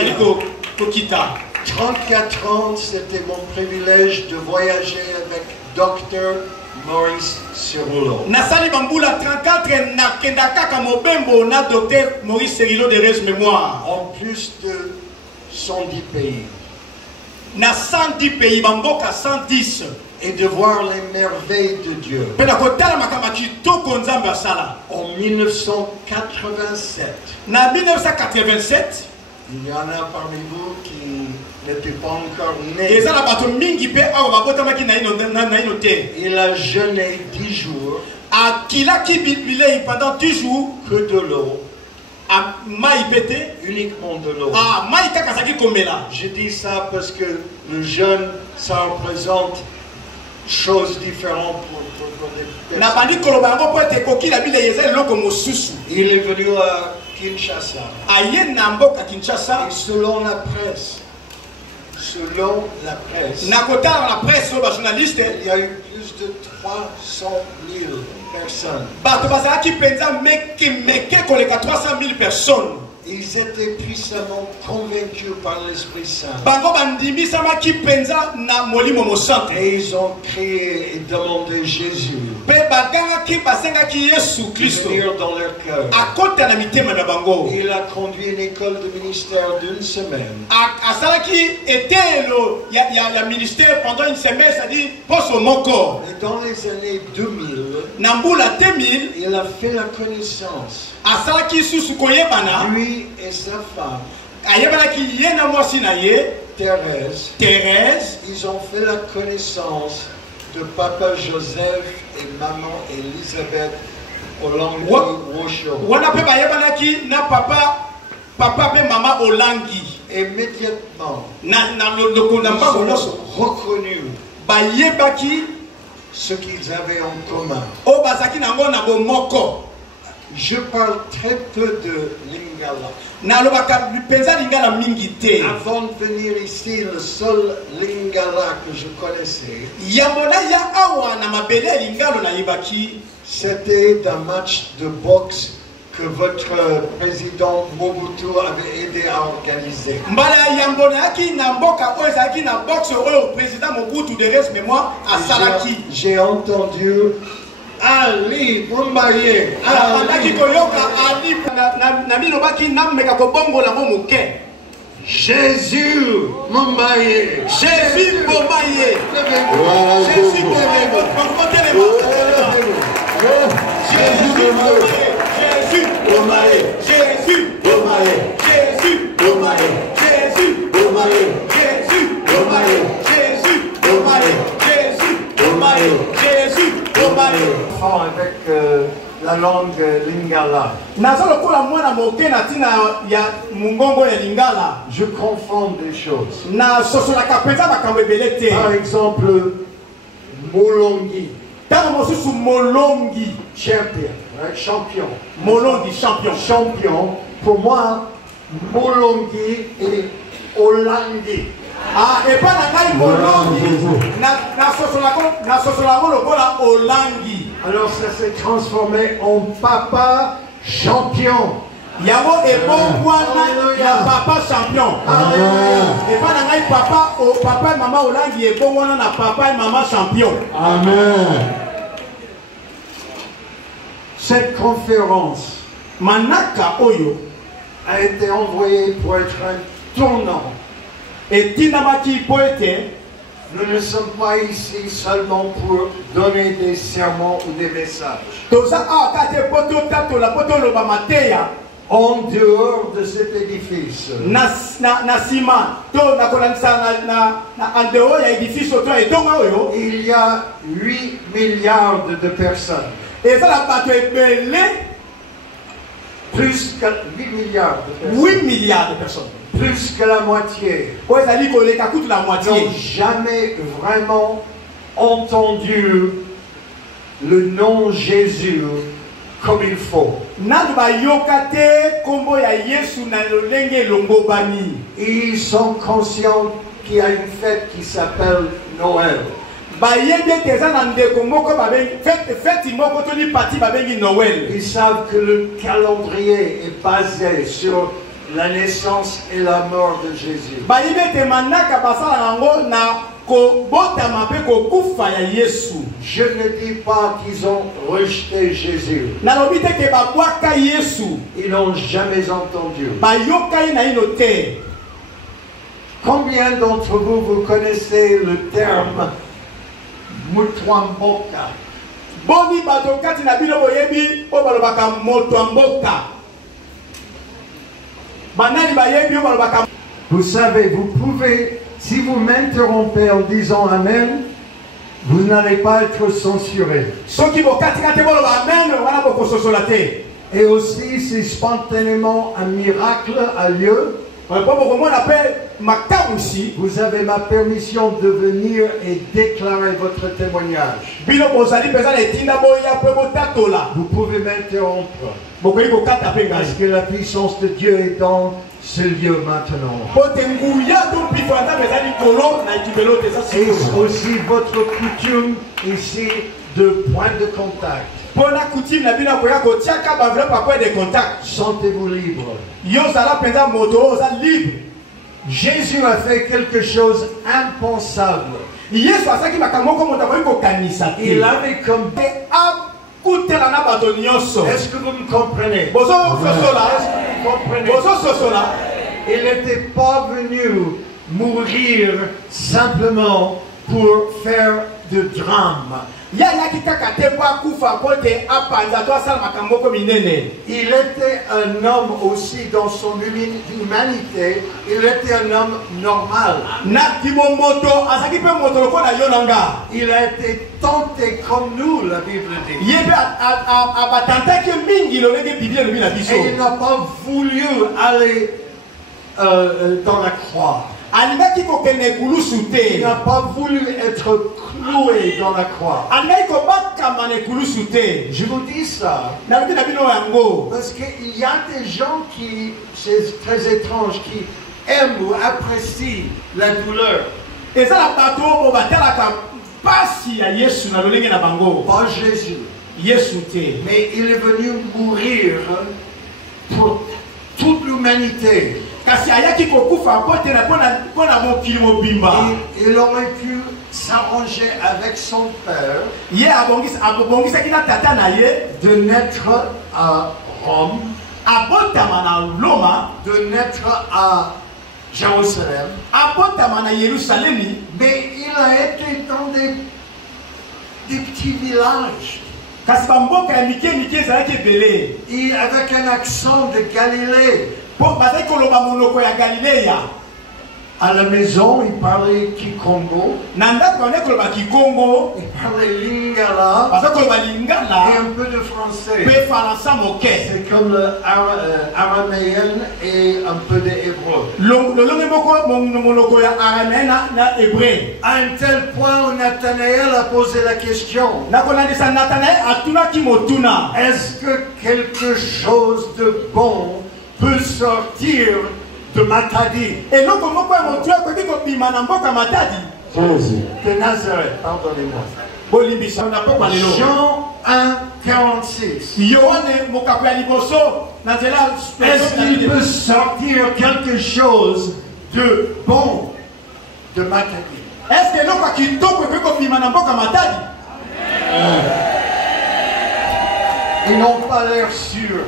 34 ans, c'était mon privilège de voyager avec Dr. Maurice Cirulo. En plus de 110 pays. Et de voir les merveilles de Dieu. En 1987, il y en a parmi vous qui n'étaient pas encore nés. Il a jeûné 10 jours. Que de l'eau. Uniquement de l'eau. Je dis ça parce que le jeûne, ça représente choses différentes pour des personnes. Il est venu à Kinshasa. Et selon la presse, il y a eu plus de 300 000 personnes. Ils étaient puissamment convaincus par l'Esprit Saint. Et ils ont crié et demandé Jésus de venir dans leur cœur. Il a conduit une école de ministère d'une semaine. Et dans les années 2000, il a fait la connaissance. Lui et sa femme, Thérèse, ils ont fait la connaissance de Papa Joseph et Maman Elisabeth Olangi. Immédiatement, ils ont reconnu ce qu'ils avaient en commun. Je parle très peu de Lingala. Avant de venir ici, le seul Lingala que je connaissais, c'était d'un match de boxe que votre président Mobutu avait aidé à organiser. J'ai entendu Ali Mumbaye. Jésus Mumbaye. Jésus Mumbaye. Jésus Mumbaye. Jésus Mumbaye. Jésus Mumbaye. Jésus Mumbaye. Jésus Mumbaye. Jésus Mumbaye. Jésus Mumbaye. Jésus Mumbaye. Jésus Mumbaye. Avec la langue lingala. Je confonds des choses. Par exemple, Molongi. Champion. Molongi, champion. Champion. Pour moi, Molongi et Olangi. Et pas la taille Molongi. Alors ça s'est transformé en Papa Champion. Yabo et bon papa champion. Et pas la taille papa et maman Olangi et bon na papa et maman champion. Amen. Cette conférence Manaka Oyo a a été envoyé pour être un tournant. Et tinamaki poete. Nous ne sommes pas ici seulement pour donner des sermons ou des messages. En dehors de cet édifice, il y a 8 milliards de personnes. Plus que 8 milliards de personnes. 8 milliards de personnes. Plus que la moitié n'ont jamais vraiment entendu le nom Jésus comme il faut. Ils sont conscients qu'il y a une fête qui s'appelle Noël. Ils savent que le calendrier est basé sur la naissance et la mort de Jésus. Je ne dis pas qu'ils ont rejeté Jésus. Ils n'ont jamais entendu. Combien d'entre vous, vous connaissez le terme Mutwamboka? Vous savez, vous pouvez, si vous m'interrompez en disant Amen, vous n'allez pas être censuré. Et aussi, si spontanément un miracle a lieu, vous avez ma permission de venir et déclarer votre témoignage. Vous pouvez m'interrompre. Parce que la puissance de Dieu est dans ce lieu maintenant. Et aussi votre coutume ici de point de contact. Sentez-vous libre. Jésus a fait quelque chose d'impensable. Il avait comme... Est-ce que vous me comprenez? Il n'était pas venu mourir simplement pour faire de drame. Il était un homme aussi dans son humanité. Il était un homme normal. Il a été tenté comme nous, la Bible dit. Et il n'a pas voulu aller dans la croix. Il n'a pas voulu être cloué dans la croix. Je vous dis ça parce qu'il y a des gens qui, c'est très étrange, qui aiment ou apprécient la douleur. Pas Jésus. Mais il est venu mourir pour toute l'humanité. Il aurait pu s'arranger avec son père de naître à Rome, de naître à Jérusalem, mais il a été dans des petits villages. Et avec un accent de Galilée. À la maison, il parlait Kikongo. Il parlait Lingala. Et un peu de français. C'est comme l'araméen et un peu d'hébreu. À un tel point où Nathanaël a posé la question: est-ce que quelque chose de bon peut sortir de Matadi? De Nazareth, pardonnez-moi. Jean 1:46. Est-ce qu'il peut sortir quelque chose de bon de Matadi? Ils n'ont pas l'air sûrs.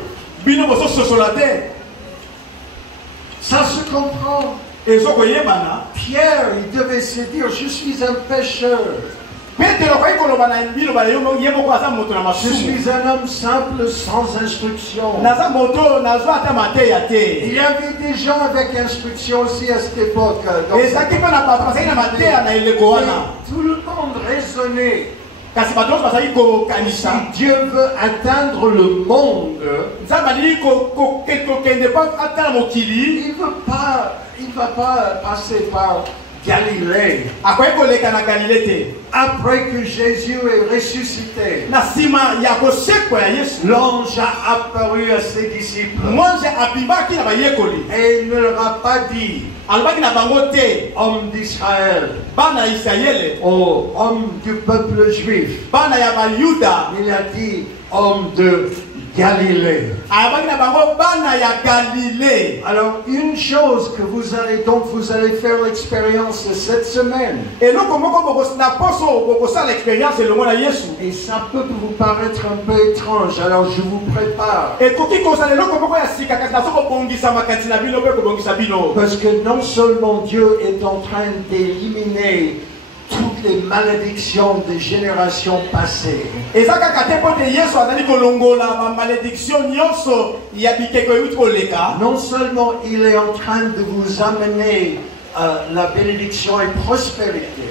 Ça se comprend. Pierre, il devait se dire, je suis un pécheur. Je suis un homme simple sans instruction. Il y avait des gens avec instruction aussi à cette époque. Mais tout le monde raisonnait. Si Dieu veut atteindre le monde, il ne va pas passer par Galilée. Après que Jésus est ressuscité, l'ange a apparu à ses disciples. Et il ne leur a pas dit homme d'Israël, oh, homme du peuple juif. Il a dit homme de Galilée. Alors une chose que vous allez faire l'expérience cette semaine. Et ça peut vous paraître un peu étrange. Alors je vous prépare. Parce que non seulement Dieu est en train d'éliminer toutes les malédictions des générations passées. Non seulement il est en train de vous amener la bénédiction et prospérité.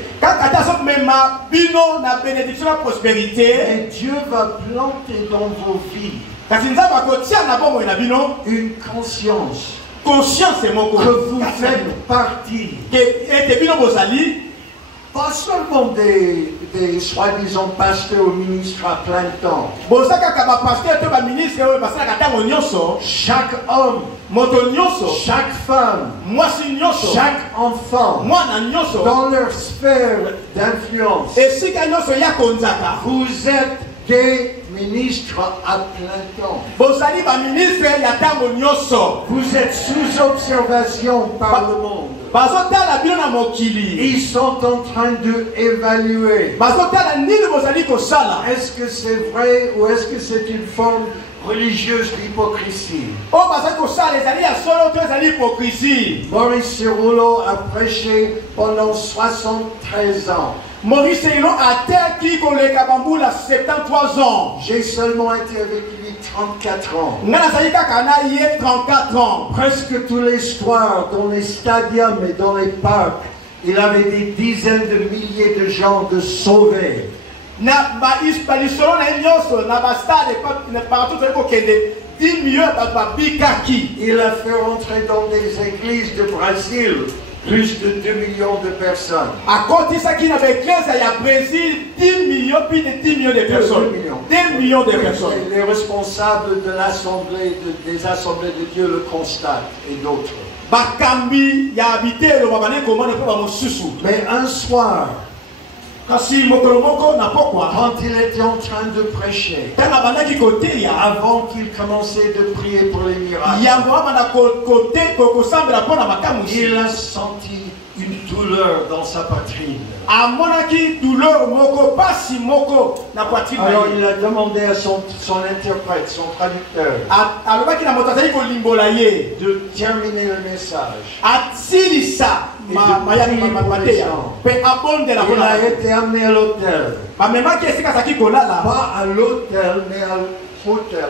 Et Dieu va planter dans vos vies une conscience que vous faites partie. Pas seulement des soi-disant pasteurs ou ministres à plein temps. Chaque homme, chaque femme, chaque enfant, dans leur sphère d'influence, vous êtes des ministres à plein temps. Vous êtes sous observation par le monde. Ils sont en train d'évaluer. Est-ce que c'est vrai ou est-ce que c'est une forme religieuse d'hypocrisie? Maurice Cerullo a prêché pendant 73 ans. Maurice Cerullo a terre pour les Kabamboula 73 ans. J'ai seulement été avec lui 34 ans. 34 ans. Presque tous les soirs, dans les stadiums et dans les parcs, il avait des dizaines de milliers de gens de sauvés. Il a fait rentrer dans des églises de Brésil plus de 2 millions de personnes. À côté de ça, il y a Brésil 10 millions, puis de 10 millions de personnes. 2 millions de personnes. Les responsables de l'assemblée, des assemblées de Dieu le constatent et d'autres. Mais un soir, quand il était en train de prêcher, avant qu'il commençait de prier pour les miracles, il a senti une douleur dans sa poitrine. Alors il a demandé à son interprète, son traducteur, de terminer le message. Il a été amené à l'hôtel. Pas à l'hôtel, mais à l'hôtel.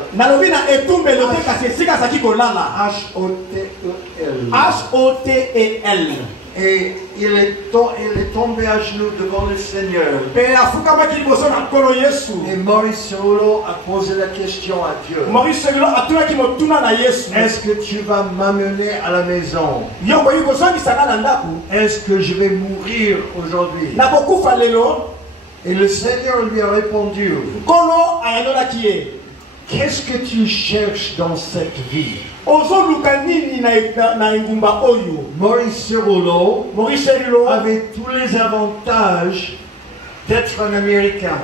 H-O-T-E-L. Et il est tombé à genoux devant le Seigneur. Et Maurice Cerullo a posé la question à Dieu. Est-ce que tu vas m'amener à la maison? Est-ce que je vais mourir aujourd'hui? Et le Seigneur lui a répondu, qu'est-ce que tu cherches dans cette vie? Maurice Cerullo avait tous les avantages d'être un Américain.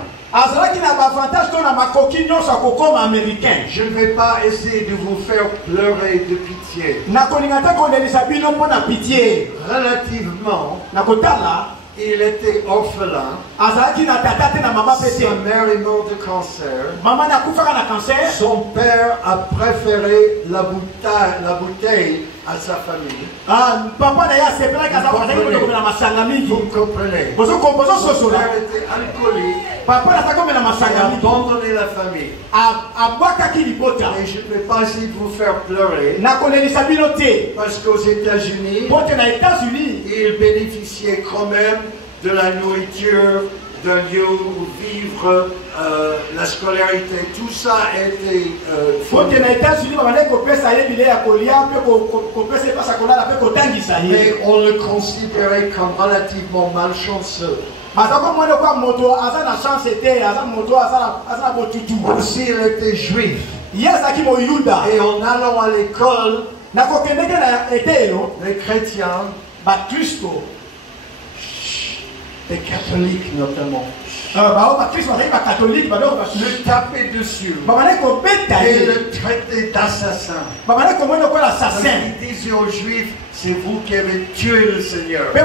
Je ne vais pas essayer de vous faire pleurer de pitié. Relativement, il était orphelin. Sa mère est morte de cancer. Son père a préféré la bouteille à sa famille. Vous comprenez? Son père était alcoolique. Il a abandonné la famille. Et je ne vais pas essayer de vous faire pleurer. Parce qu'aux États-Unis, il bénéficiait quand même de la nourriture, d'un lieu où vivre, la scolarité, tout ça a été mais on le considérait comme relativement malchanceux. Aussi, il était juif. Et en allant à l'école, les chrétiens, les catholiques notamment, le tapaient dessus et le traitaient d'assassin. Ils disaient aux juifs, c'est vous qui avez tué le Seigneur. Et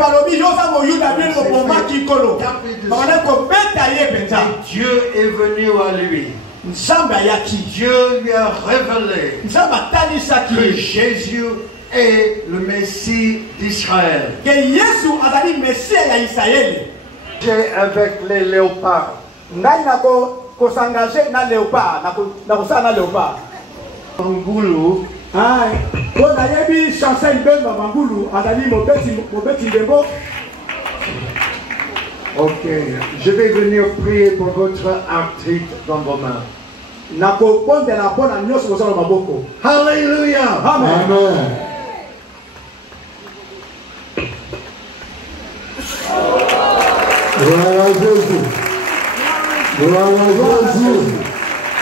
Dieu est venu à lui. Dieu lui a révélé que Jésus est le Messie d'Israël. J'ai avec les léopards. Angoulou. Ok, je vais venir prier pour votre arthrite dans vos mains. Alléluia. Amen. Gloire à Jésus. Gloire à Jésus.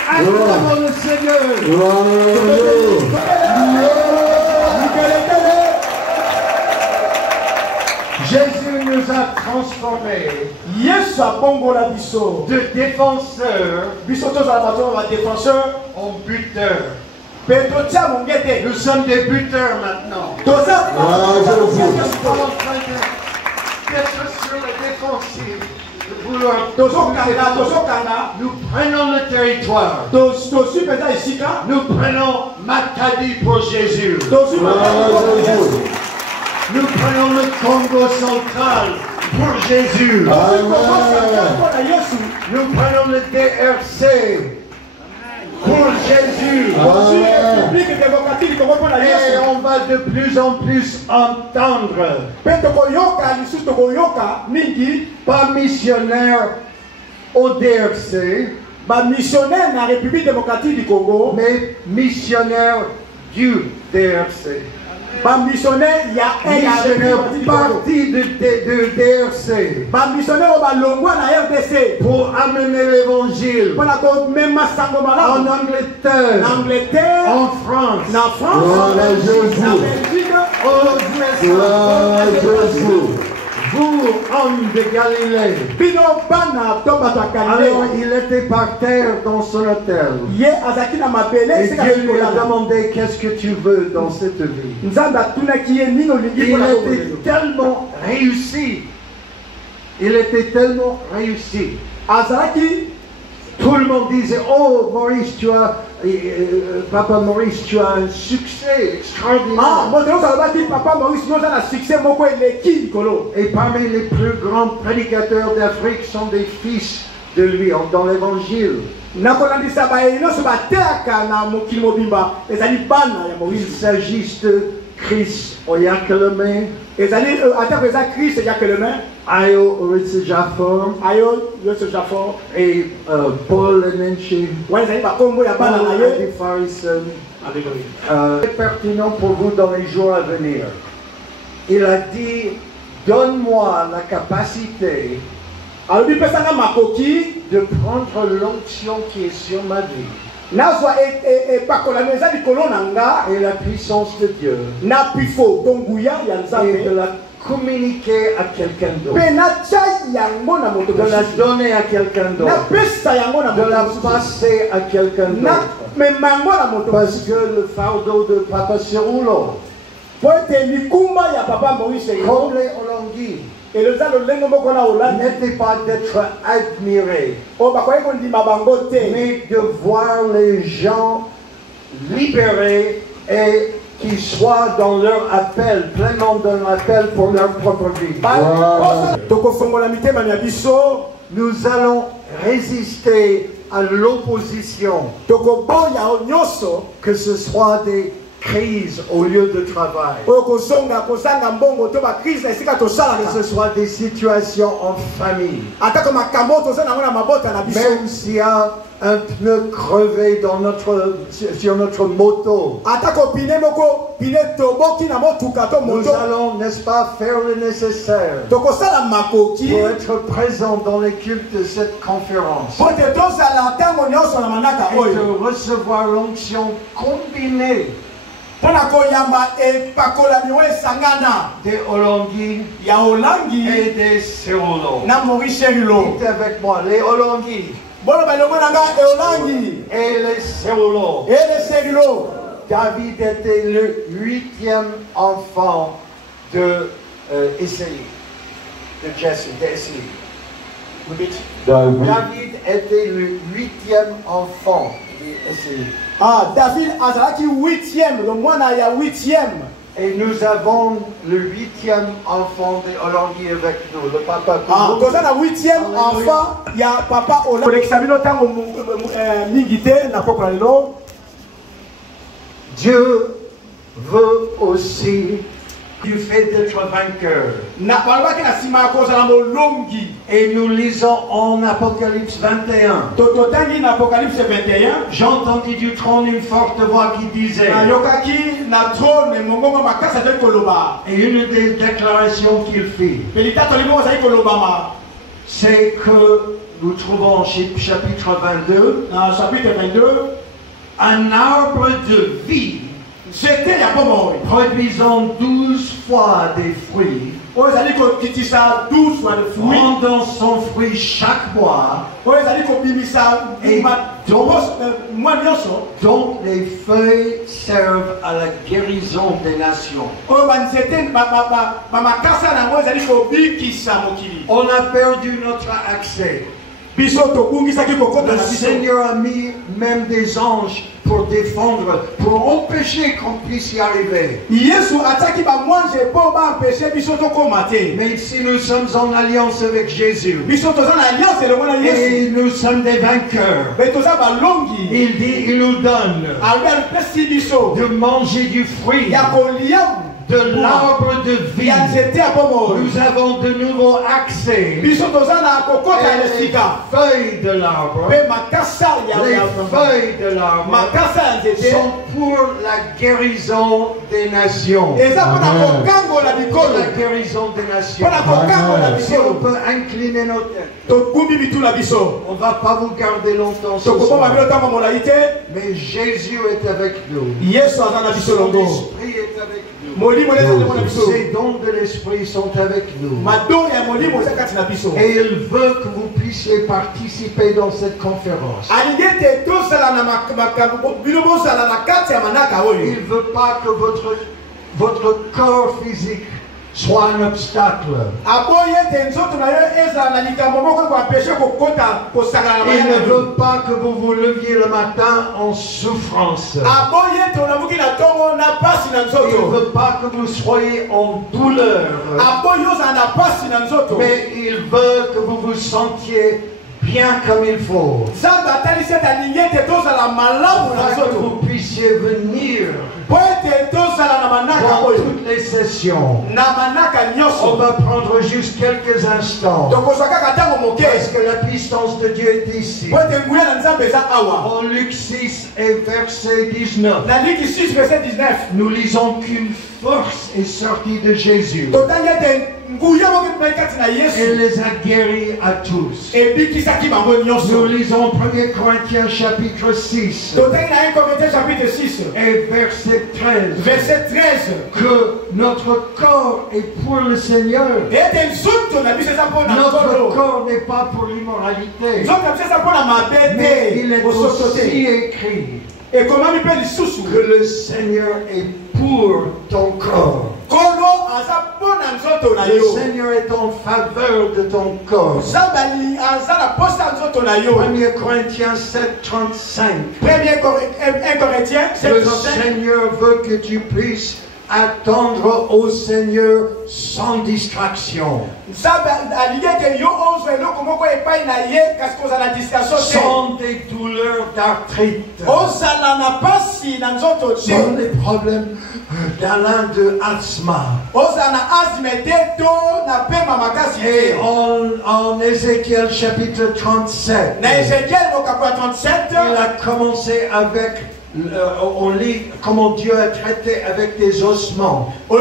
Acclamons le Seigneur. Gloire à Jésus nous a transformés de défenseurs en buteurs. Nous sommes des buteurs maintenant. Nous sommes en train d'être sur la défensive. Nous prenons le territoire. Nous prenons Matadi pour Jésus. Nous prenons le Congo central pour Jésus. Nous prenons le DRC pour Jésus. Et on va de plus en plus entendre pas missionnaire au DRC, mais missionnaire du DRC. Missionnaire parti de DRC pour amener l'évangile en Angleterre, en France, aux USA. Vous, homme de Galilée. Alors il était par terre dans son hôtel. Et Dieu lui a demandé qu'est-ce que tu veux dans cette vie. Il était tellement réussi. Il était tellement réussi. Tout le monde disait, oh Maurice, Papa Maurice, tu as un succès extraordinaire. Et parmi les plus grands prédicateurs d'Afrique sont des fils de lui dans l'évangile. Il s'agisse de Chris Oyakhilome, Ayo Oritsejafor et Paul Enenche, c'est pertinent pour vous dans les jours à venir. Il a dit, donne-moi la capacité de prendre l'onction qui est sur ma vie et la puissance de Dieu et de la communiquer à quelqu'un d'autre, de la donner à quelqu'un d'autre, de la passer à quelqu'un d'autre, parce que le fardeau de Papa Cirulo, comme les Olongui, n'était pas d'être admiré, mais de voir les gens libérés et qui soient dans leur appel, pleinement dans l'appel pour leur propre vie. Nous allons résister à l'opposition, que ce soit des crises au lieu de travail, que ce soit des situations en famille, même s'il y a un pneu crevé sur notre moto, nous allons, n'est-ce pas, faire le nécessaire pour être présents dans les cultes de cette conférence et de recevoir l'onction combinée des Olongi et des Seroulo. Dites avec moi, les Olongi et les Seroulo. David était le 8e enfant de Isaïe, de Jesse, David était le 8e enfant d'Isaïe. David azalaki 8e, le moine ya 8e. Et nous avons le 8e enfant de Olongi avec nous, le papa. Nous avons le 8e enfant, il y a papa Olongi. Dieu veut aussi du fait d'être vainqueur. Et nous lisons en Apocalypse 21. J'ai entendu du trône une forte voix qui disait, et une des déclarations qu'il fit, c'est que nous trouvons au chapitre 22, un arbre de vie produisant 12 fois des fruits, rendant son fruit chaque mois, et dont les feuilles servent à la guérison des nations. On a perdu notre accès. Le Seigneur a mis même des anges pour défendre, pour empêcher qu'on puisse y arriver. Mais si nous sommes en alliance avec Jésus, et nous sommes des vainqueurs, il dit, il nous donne de manger du fruit de l'arbre de vie. Nous avons de nouveau accès à les feuilles de l'arbre. Les feuilles de l'arbre sont pour la guérison des nations. Pour la guérison des nations. Si on peut incliner nos têtes, on ne va pas vous garder longtemps ce soir. Mais Jésus est avec nous. Son esprit est avec nous. Ces dons de l'esprit sont avec nous. Et il veut que vous puissiez participer dans cette conférence. Il ne veut pas que votre corps physique soit un obstacle. Il ne veut pas que vous vous leviez le matin en souffrance. Il ne veut pas que vous soyez en douleur. Mais il veut que vous vous sentiez bien comme il faut. Afin que vous puissiez venir dans toutes les sessions. On va prendre juste quelques instants. Parce que la puissance de Dieu est ici. En Luc 6 et verset 19. Nous lisons qu'une force est sortie de Jésus. Elle les a guéris à tous. Nous lisons 1 Corinthiens chapitre 6 et verset 13. Que notre corps est pour le Seigneur. Notre corps n'est pas pour l'immoralité. Mais il est aussi écrit que le Seigneur est pour ton corps. Le Seigneur est en faveur de ton corps. 1 Corinthiens 7, 35. Le Seigneur veut que tu puisses attendre au Seigneur sans distraction, sans des douleurs d'arthrite, sans des problèmes d'Alain de asthme. Et en Ézéchiel chapitre 37, il a commencé avec, on lit comment Dieu a traité avec des ossements. Il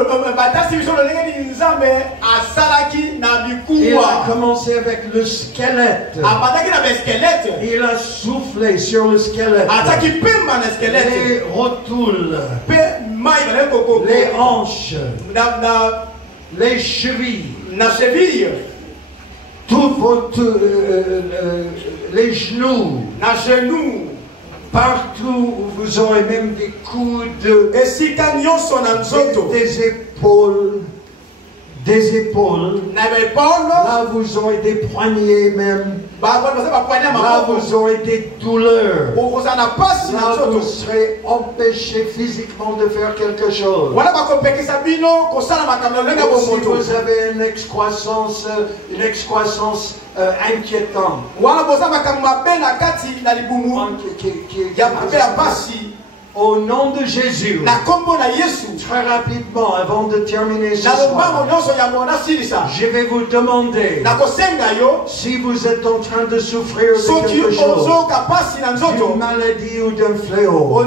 a commencé avec le squelette. Il a soufflé sur le squelette. Les rotules, les hanches, les chevilles, les genoux. Partout où vous aurez même des coudes, des épaules. Là vous aurez des poignets même. Là vous aurez des douleurs. Là vous serez empêché physiquement de faire quelque chose. Si vous avez une excroissance inquiétante, au nom de Jésus, très rapidement, avant de terminer ce soir, je vais vous demander, si vous êtes en train de souffrir de quelque chose, d'une maladie ou d'un fléau, vous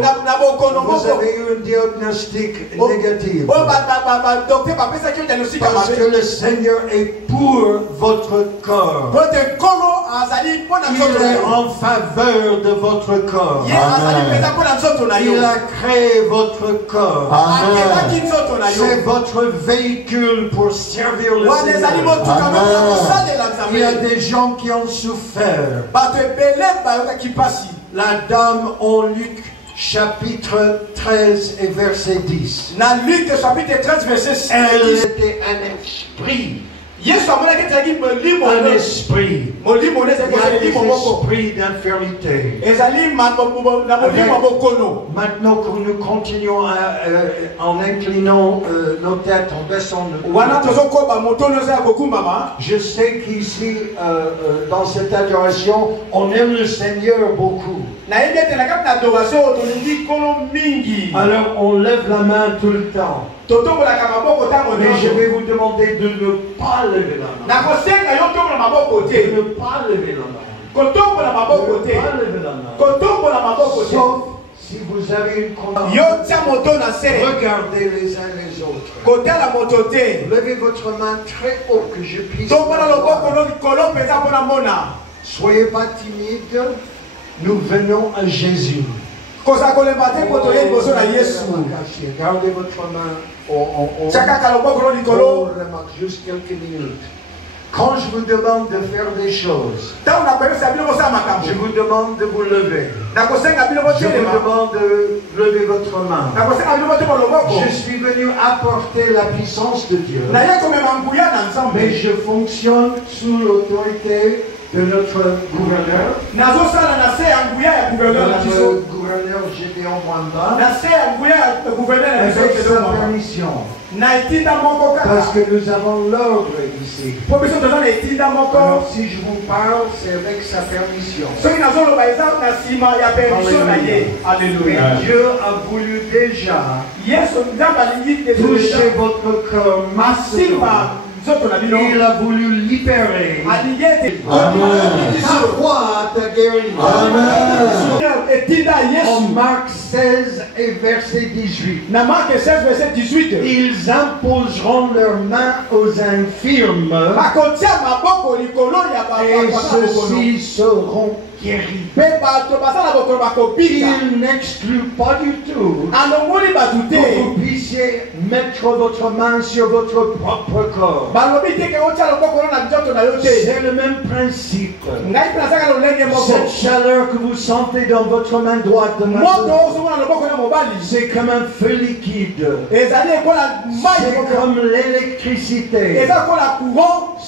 avez eu un diagnostic négatif, parce que le Seigneur est pour votre corps. Il est en faveur de votre corps. Il a créé votre corps. C'est votre véhicule pour servir le Seigneur. Il y a des gens qui ont souffert. La dame en Luc chapitre 13 et verset 10. Elle était un esprit. Un esprit. Il y a des esprits d'infirmité. Maintenant que nous continuons en inclinant nos têtes, en baissant nos têtes, je sais qu'ici, dans cette adoration, on aime le Seigneur beaucoup. Alors on lève la main tout le temps. Mais je vais vous demander de ne pas lever la main. De ne pas lever la main. Sauf si vous avez une condition. Regardez les uns les autres. Levez votre main très haut que je puisse voir. Soyez pas timide. Nous venons à Jésus. Gardez votre main juste quelques minutes. Quand je vous demande de faire des choses, je vous demande de vous lever. Je vous demande de lever votre main. Je suis venu apporter la puissance de Dieu. Mais je fonctionne sous l'autorité de notre gouverneur. Notre gouverneur Gédéon Mwamba. Avec sa permission. Parce que nous avons l'ordre ici. Alors si je vous parle, c'est avec sa permission. Alléluia. Dieu a voulu déjà toucher votre corps massivement. Il a voulu libérer. Sa foi t'a guéri. En Marc 16 et verset 18. Ils imposeront leurs mains aux infirmes et ceux-ci seront guérit. Il n'exclut pas du tout que vous puissiez mettre votre main sur votre propre corps. C'est le même principe. Cette chaleur que vous sentez dans votre main droite, c'est comme un feu liquide. C'est comme l'électricité.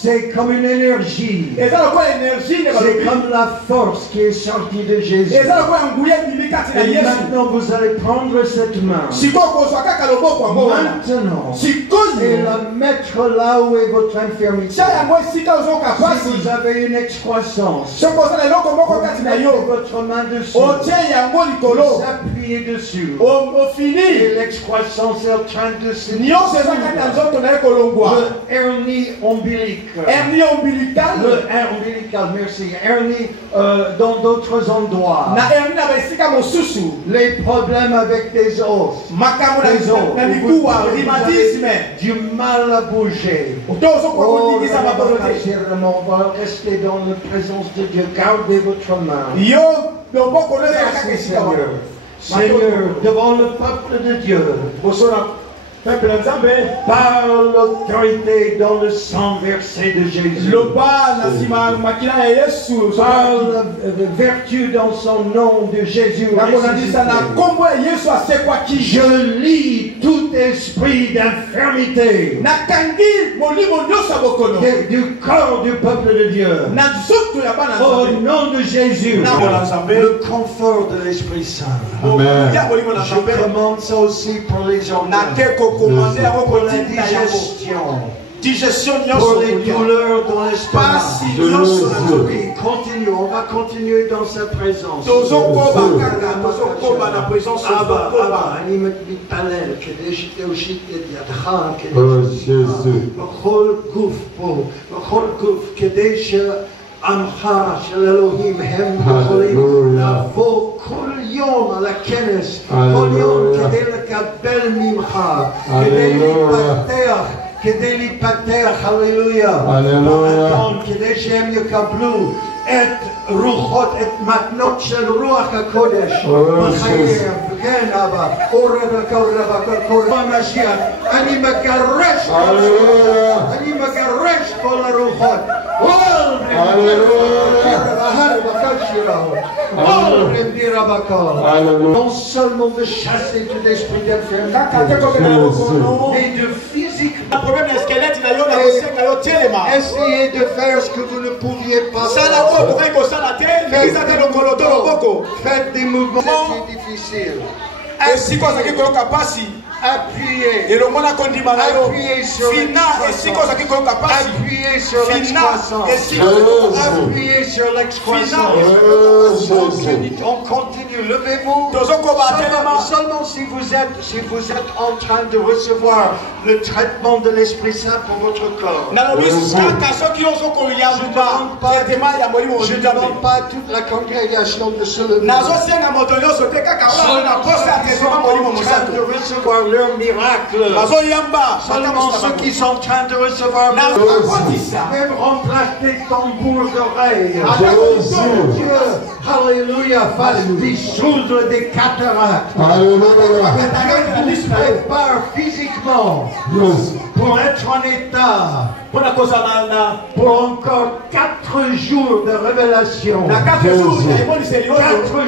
C'est comme une énergie. C'est comme la force qui est sortie de Jésus. Et maintenant vous allez prendre cette main. Maintenant, et la mettre là où est votre infirmité. Si vous avez une excroissance, mettez votre main dessus. Vous appuyez dessus. Et l'excroissance est en train de se le hernie ombilical. Le ombilical, merci. Hernie dans d'autres endroits. Les problèmes avec des os. Vous avez du mal à bouger. On va rester dans la présence de Dieu. Gardez votre main. Merci, Seigneur. Seigneur, devant le peuple de Dieu, par l'autorité dans le sang versé de Jésus, par la vertu dans son nom de Jésus, je lis tout esprit d'infirmité du corps du peuple de Dieu. Au nom de Jésus, le confort de l'Esprit Saint. Amen. Je commande ça aussi pour les organes. Pour la digestion, pour les douleurs dans l'estomac. Oui, continue, on va continuer dans sa présence. עמך של אלוהים הם יכולים לבוא כל יום על הכנס, כל יום כדי לקבל ממך, כדי להתפתח, הללויה, כדי שהם יקבלו את רוחות, את מתנות של רוח הקודש בחייהם. כן אבא, קורב המשיח, אני מגרש כל הרוחות. Non seulement de chasser tout esprit d'infirmité, mais de physique. Essayez de faire ce que vous ne pouviez pas faire. Faites des mouvements difficiles. Appuyez sur l'excroissance. On continue, levez-vous. Seulement si vous êtes en train de recevoir le traitement de l'Esprit Saint pour votre corps. Je ne demande pas à toute la congrégation de se lever. De recevoir leur miracle. Seulement ceux qui sont en train de recevoir même remplacer tambours d'oreilles. Dieu, alléluia, fasse dissoudre des cataractes. Prépare physiquement pour être en état pour encore 4 jours de révélation. 4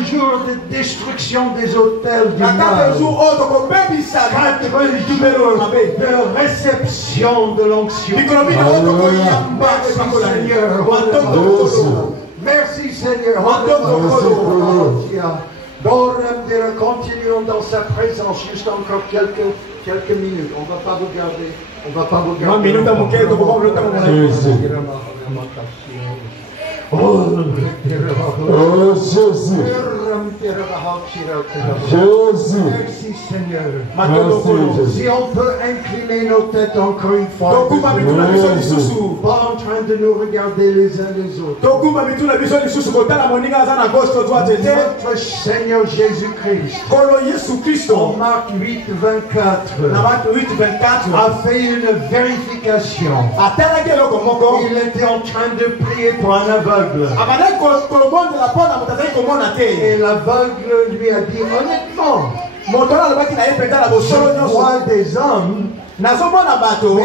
jours de destruction des autels du mal. 4 jours de réception de l'onction. Merci Seigneur. Continuons dans sa présence juste encore quelques minutes. On ne va pas vous garder. On va pas vous garder. Oh Jésus. Jésus. Merci Seigneur. Merci, Jésus. Si on peut incliner nos têtes encore une fois. Donc, Pas en train de nous regarder les uns les autres. Notre Seigneur Jésus-Christ, en Marc 8:24, a fait une vérification. Il était en train de prier pour un aveugle. Et l'aveugle lui a dit honnêtement, je vois des hommes, mais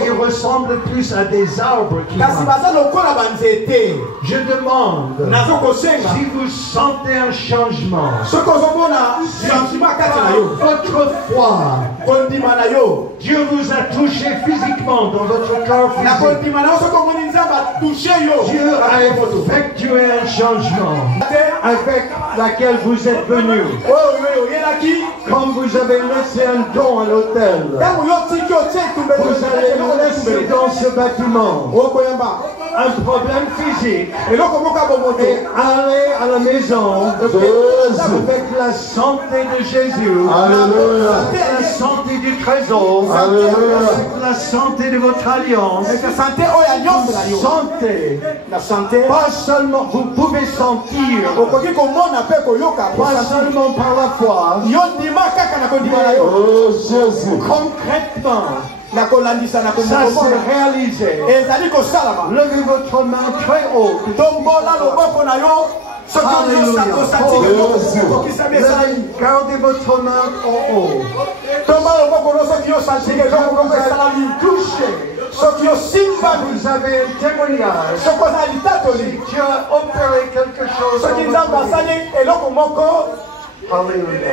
ils ressemblent plus à des arbres qui marchent. Je demande si vous sentez un changement. Votre foi, Dieu vous a touché physiquement dans votre corps physique. Dieu a effectué un changement avec laquelle vous êtes venu. Quand vous avez laissé un don à l'hôtel, vous allez nous laisser dans ce bâtiment un problème physique et aller à la maison avec la santé de Jésus, avec la santé du trésor, avec la santé de votre alliance. Santé, pas seulement vous pouvez sentir, pas seulement par la foi, concrètement. Ça s'est réalisé. Levez votre main très haut. Alléluia. Gardez votre main en haut. Touché. Vous avez un témoignage. Dieu a opéré quelque chose. Alléluia.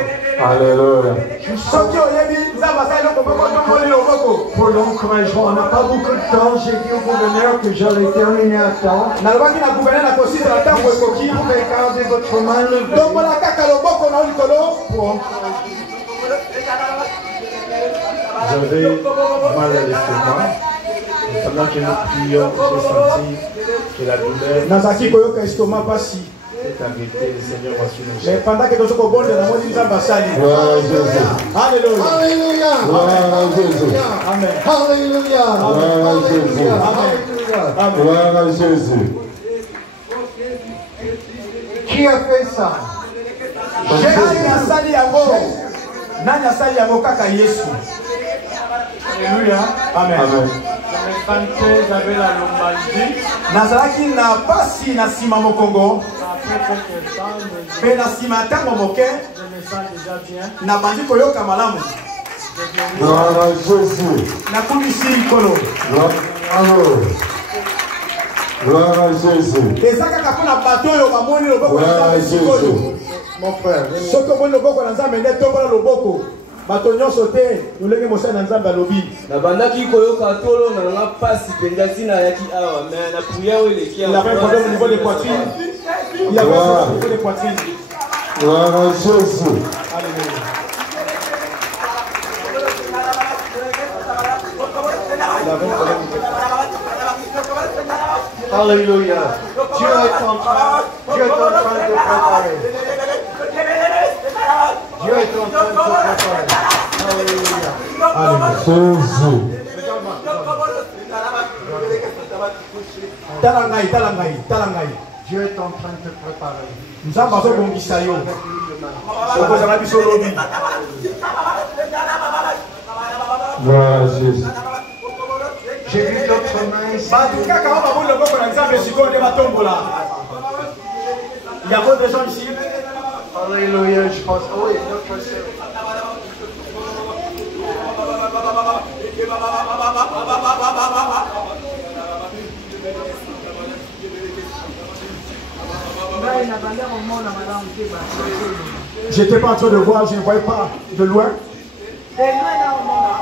Alléluia. Pour l'encouragement, on n'a pas beaucoup de temps. J'ai dit au gouverneur que j'allais terminer à temps. Vous pouvez garder votre main levée. J'avais mal à l'estomac. Pendant que nous prions, j'ai senti que la douleur est arrêtée. Le Seigneur m'a su Mais pendant que nous sommes au bord de la mort, nous avons passé. Alléluia. Alléluia. Amen. Alléluia. Gloire à Jésus. Qui a fait ça? Alléluia. Amen. J'avais la lombardie. Nazalaki na pasi na sima mokongo. Pe na sima tango moke. Je me sens déjà bien. Na bandi koyoka malamu. Gloire à Jésus. Na kumisi likolo. Gloire à Jésus. Ezaka kapona bato yo bamoni loboko na Nzambe. Mon frère. Soko moni loboko na Nzambe nde tombola loboko. Bato nyonso te lolenge mosala na Nzambe alobi. Na bandaki koyoka tolo na nga pasi penza tina yaki awa mais na prière eleki Il avait un problème au niveau des poitrines. Il avait un problème au niveau des poitrines. Gloire à Jésus. Alléluia. Alléluia. Dieu est en train de préparer. Dieu est en train de préparer. Alléluia. Jésus. Talangai. Dieu est en train de te préparer. Nzambe azobongisa yo. Okozala biso lobi. Gloire à Jésus. J'ai vu d'autres mains ici. Bato kaka oyo baboni loboko na Nzambe sikoyo nde batombola. Il y a d'autres gens ici. Alléluia, je pense. Oh oui, notre sœur. J'étais pas en train de voir, je ne voyais pas de loin.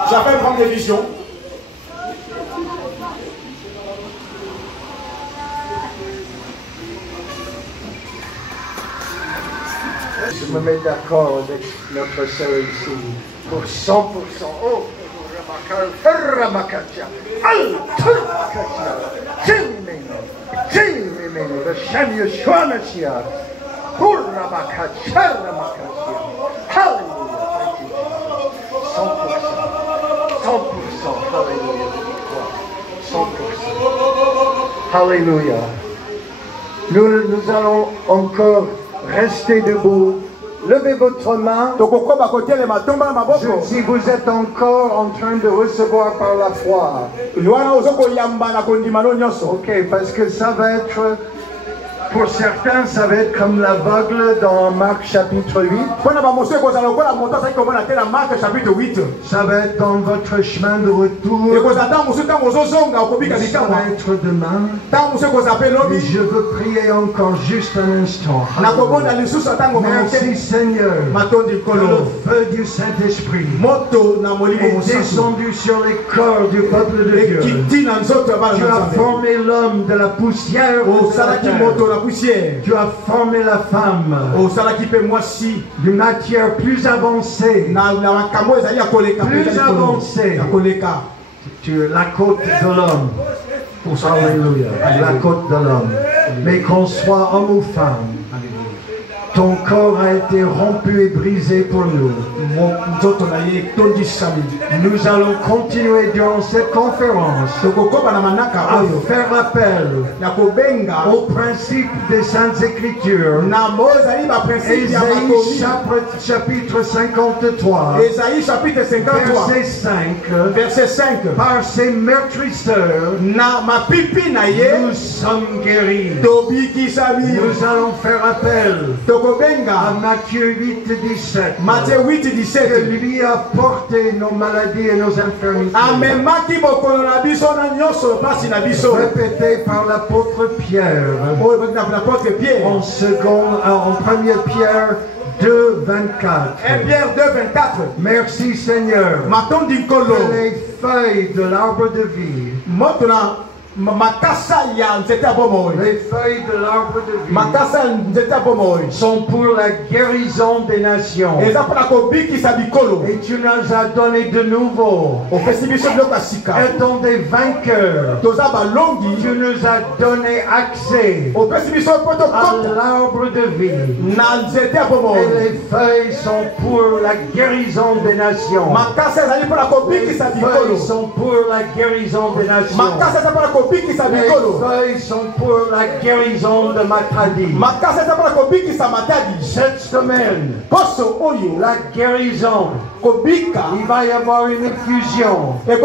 J'avais prendre des visions. Je me mets d'accord avec notre sœur ici pour 100%. Oh, Alléluia. Nous allons encore rester debout. Levez votre main. Si vous êtes encore en train de recevoir par la foi. Ok, parce que ça va être, pour certains, ça va être comme l'aveugle dans Marc chapitre 8. Ça va être dans votre chemin de retour. Ça va être demain. Et je veux prier encore juste un instant. Merci Seigneur. Que le feu du Saint-Esprit est descendu sur les corps du peuple de Dieu. Tu as formé l'homme de la poussière. Tu as formé la femme d'une matière plus avancée. Plus avancée. Tu es la côte de l'homme. Alléluia. La côte de l'homme. Mais qu'on soit homme ou femme, ton corps a été rompu et brisé pour nous. Nous allons continuer durant cette conférence à faire appel au principe des Saintes Écritures. Ésaïe chapitre 53, verset 5. Par ses meurtrisseurs, nous sommes guéris. Nous allons faire appel à Matthieu 8, 17. Que lui a porté nos maladies et nos infirmités. Répété par l'apôtre Pierre. En 1 Pierre 2, 24. Merci Seigneur. Que les feuilles de l'arbre de vie, les feuilles de l'arbre de vie sont pour la guérison des nations. Et tu nous as donné de nouveau. Étant des vainqueurs, tu nous as donné accès à l'arbre de vie. Et les feuilles sont pour la guérison des nations. Les feuilles sont pour la guérison des nations. Les feuilles sont pour la guérison de ma maladie. Cette semaine, la guérison, il va y avoir une effusion de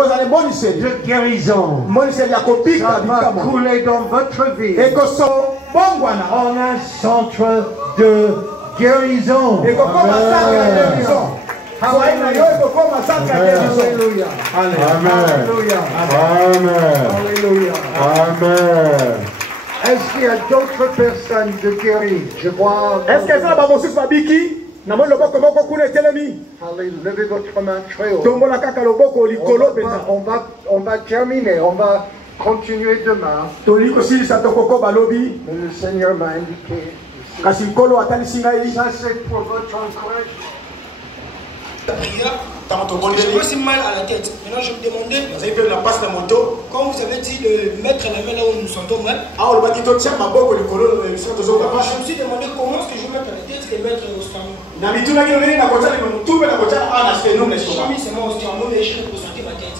guérison. Ça va couler dans votre vie en un centre de guérison. Alléluia. Amen. Est-ce qu'il y a d'autres personnes de guéries? Je vois. Est-ce que ça va vous suffire? Levez votre main très haut. On va terminer. On va continuer demain. Le Seigneur m'a indiqué. Ça c'est pour votre encouragement. J'ai aussi mal à la tête. Maintenant, je me demandais, quand vous avez dit de mettre la main là où nous nous sentons mal, je me suis demandé comment est-ce que je vais mettre la tête et mettre au sternum. Je n'ai mis seulement au sternum, mais je vais présenter ma tête.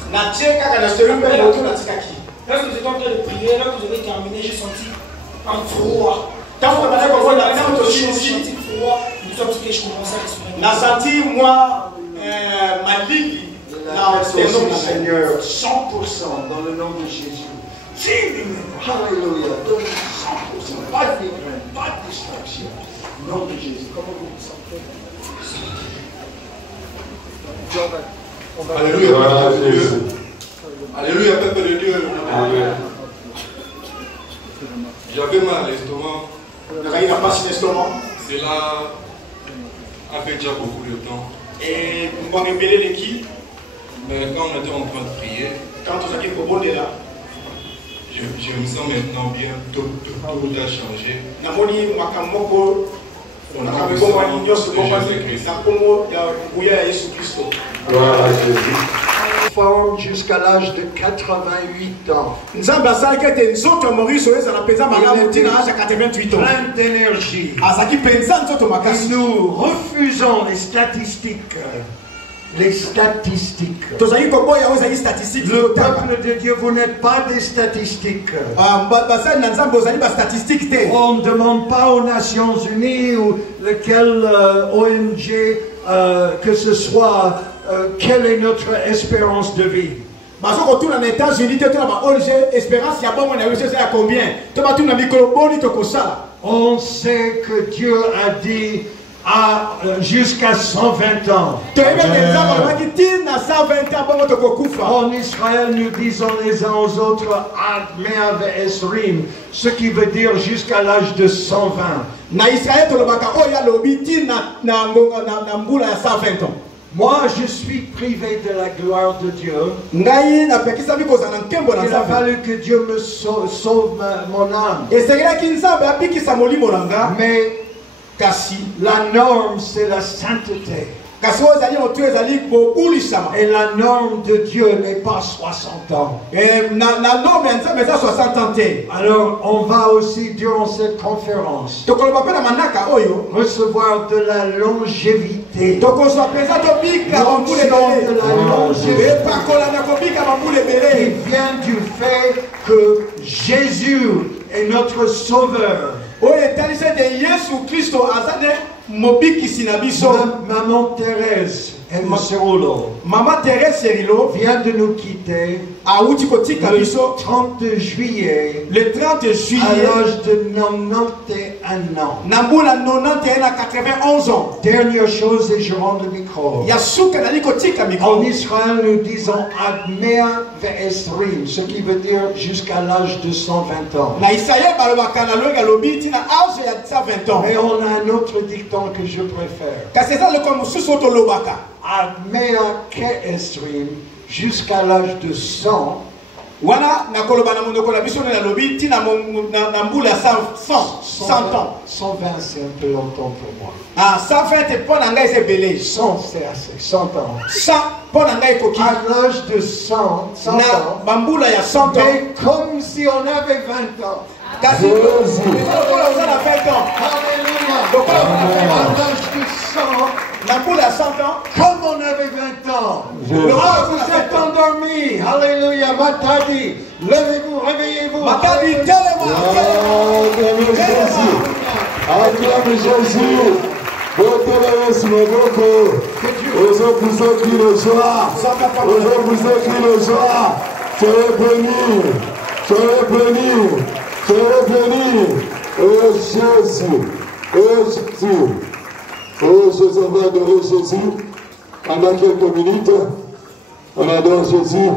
Lorsque vous êtes en train de prier, là vous avez terminé, j'ai senti un froid. J'ai senti froid, je commençais à respirer. Ma ligue, Seigneur, 100% dans le nom de Jésus. Alléluia, donne 100%, pas de migraine, pas de distraction. Au nom de Jésus, comment vous vous sentez? Alléluia, Alléluia, peuple de Dieu. J'avais mal à l'estomac. Cela a fait déjà beaucoup de temps. Et vous m'avez appelé l'équipe. Mais quand on était en train de prier, je me sens maintenant bien. Tout a changé. Gloire à Jésus. forme jusqu'à l'âge de 88 ans. Il était plein d'énergie. Nous refusons les statistiques. Les statistiques. Le peuple de Dieu, vous n'êtes pas des statistiques. On ne demande pas aux Nations Unies ou lequel ONG que ce soit quelle est notre espérance de vie. On sait que Dieu a dit jusqu'à 120 ans. En Israël, nous disons les uns aux autres Ad Mea Ve'esrim, ce qui veut dire jusqu'à l'âge de 120. Moi, je suis privé de la gloire de Dieu. Il a fallu que Dieu me sauve mon âme. Mais la norme, c'est la sainteté. Et la norme de Dieu n'est pas 60 ans. Alors, on va aussi, durant cette conférence, recevoir de la longévité. De la longévité qui vient du fait que Jésus est notre sauveur. Maman Thérèse Maman Thérèse vient de nous quitter le 30 juillet à l'âge de 91 ans. Dernière chose et je rends le micro. En Israël, nous disons Ad Mea Ve'esrim, ce qui veut dire jusqu'à l'âge de 120 ans. Mais on a un autre dicton que je préfère. Ad Mea Ke'esrim, jusqu'à l'âge de 100. 100 ans. 120 c'est un peu longtemps pour moi. 100 c'est assez. 100 ans. À l'âge de 100 ans, mais comme si on avait 20 ans. Alléluia. À l'âge de 100 ans, comme on avait 20 ans. Vous êtes endormis. Alléluia. Matadi, levez-vous, réveillez-vous. Acclame Jésus. Soyez bénis. Soyez bénis. Soyez bénis. Oh Jésus. Oh Jésus. Oh Jésus, on va adorer Jésus. Pendant quelques minutes, on adore Jésus.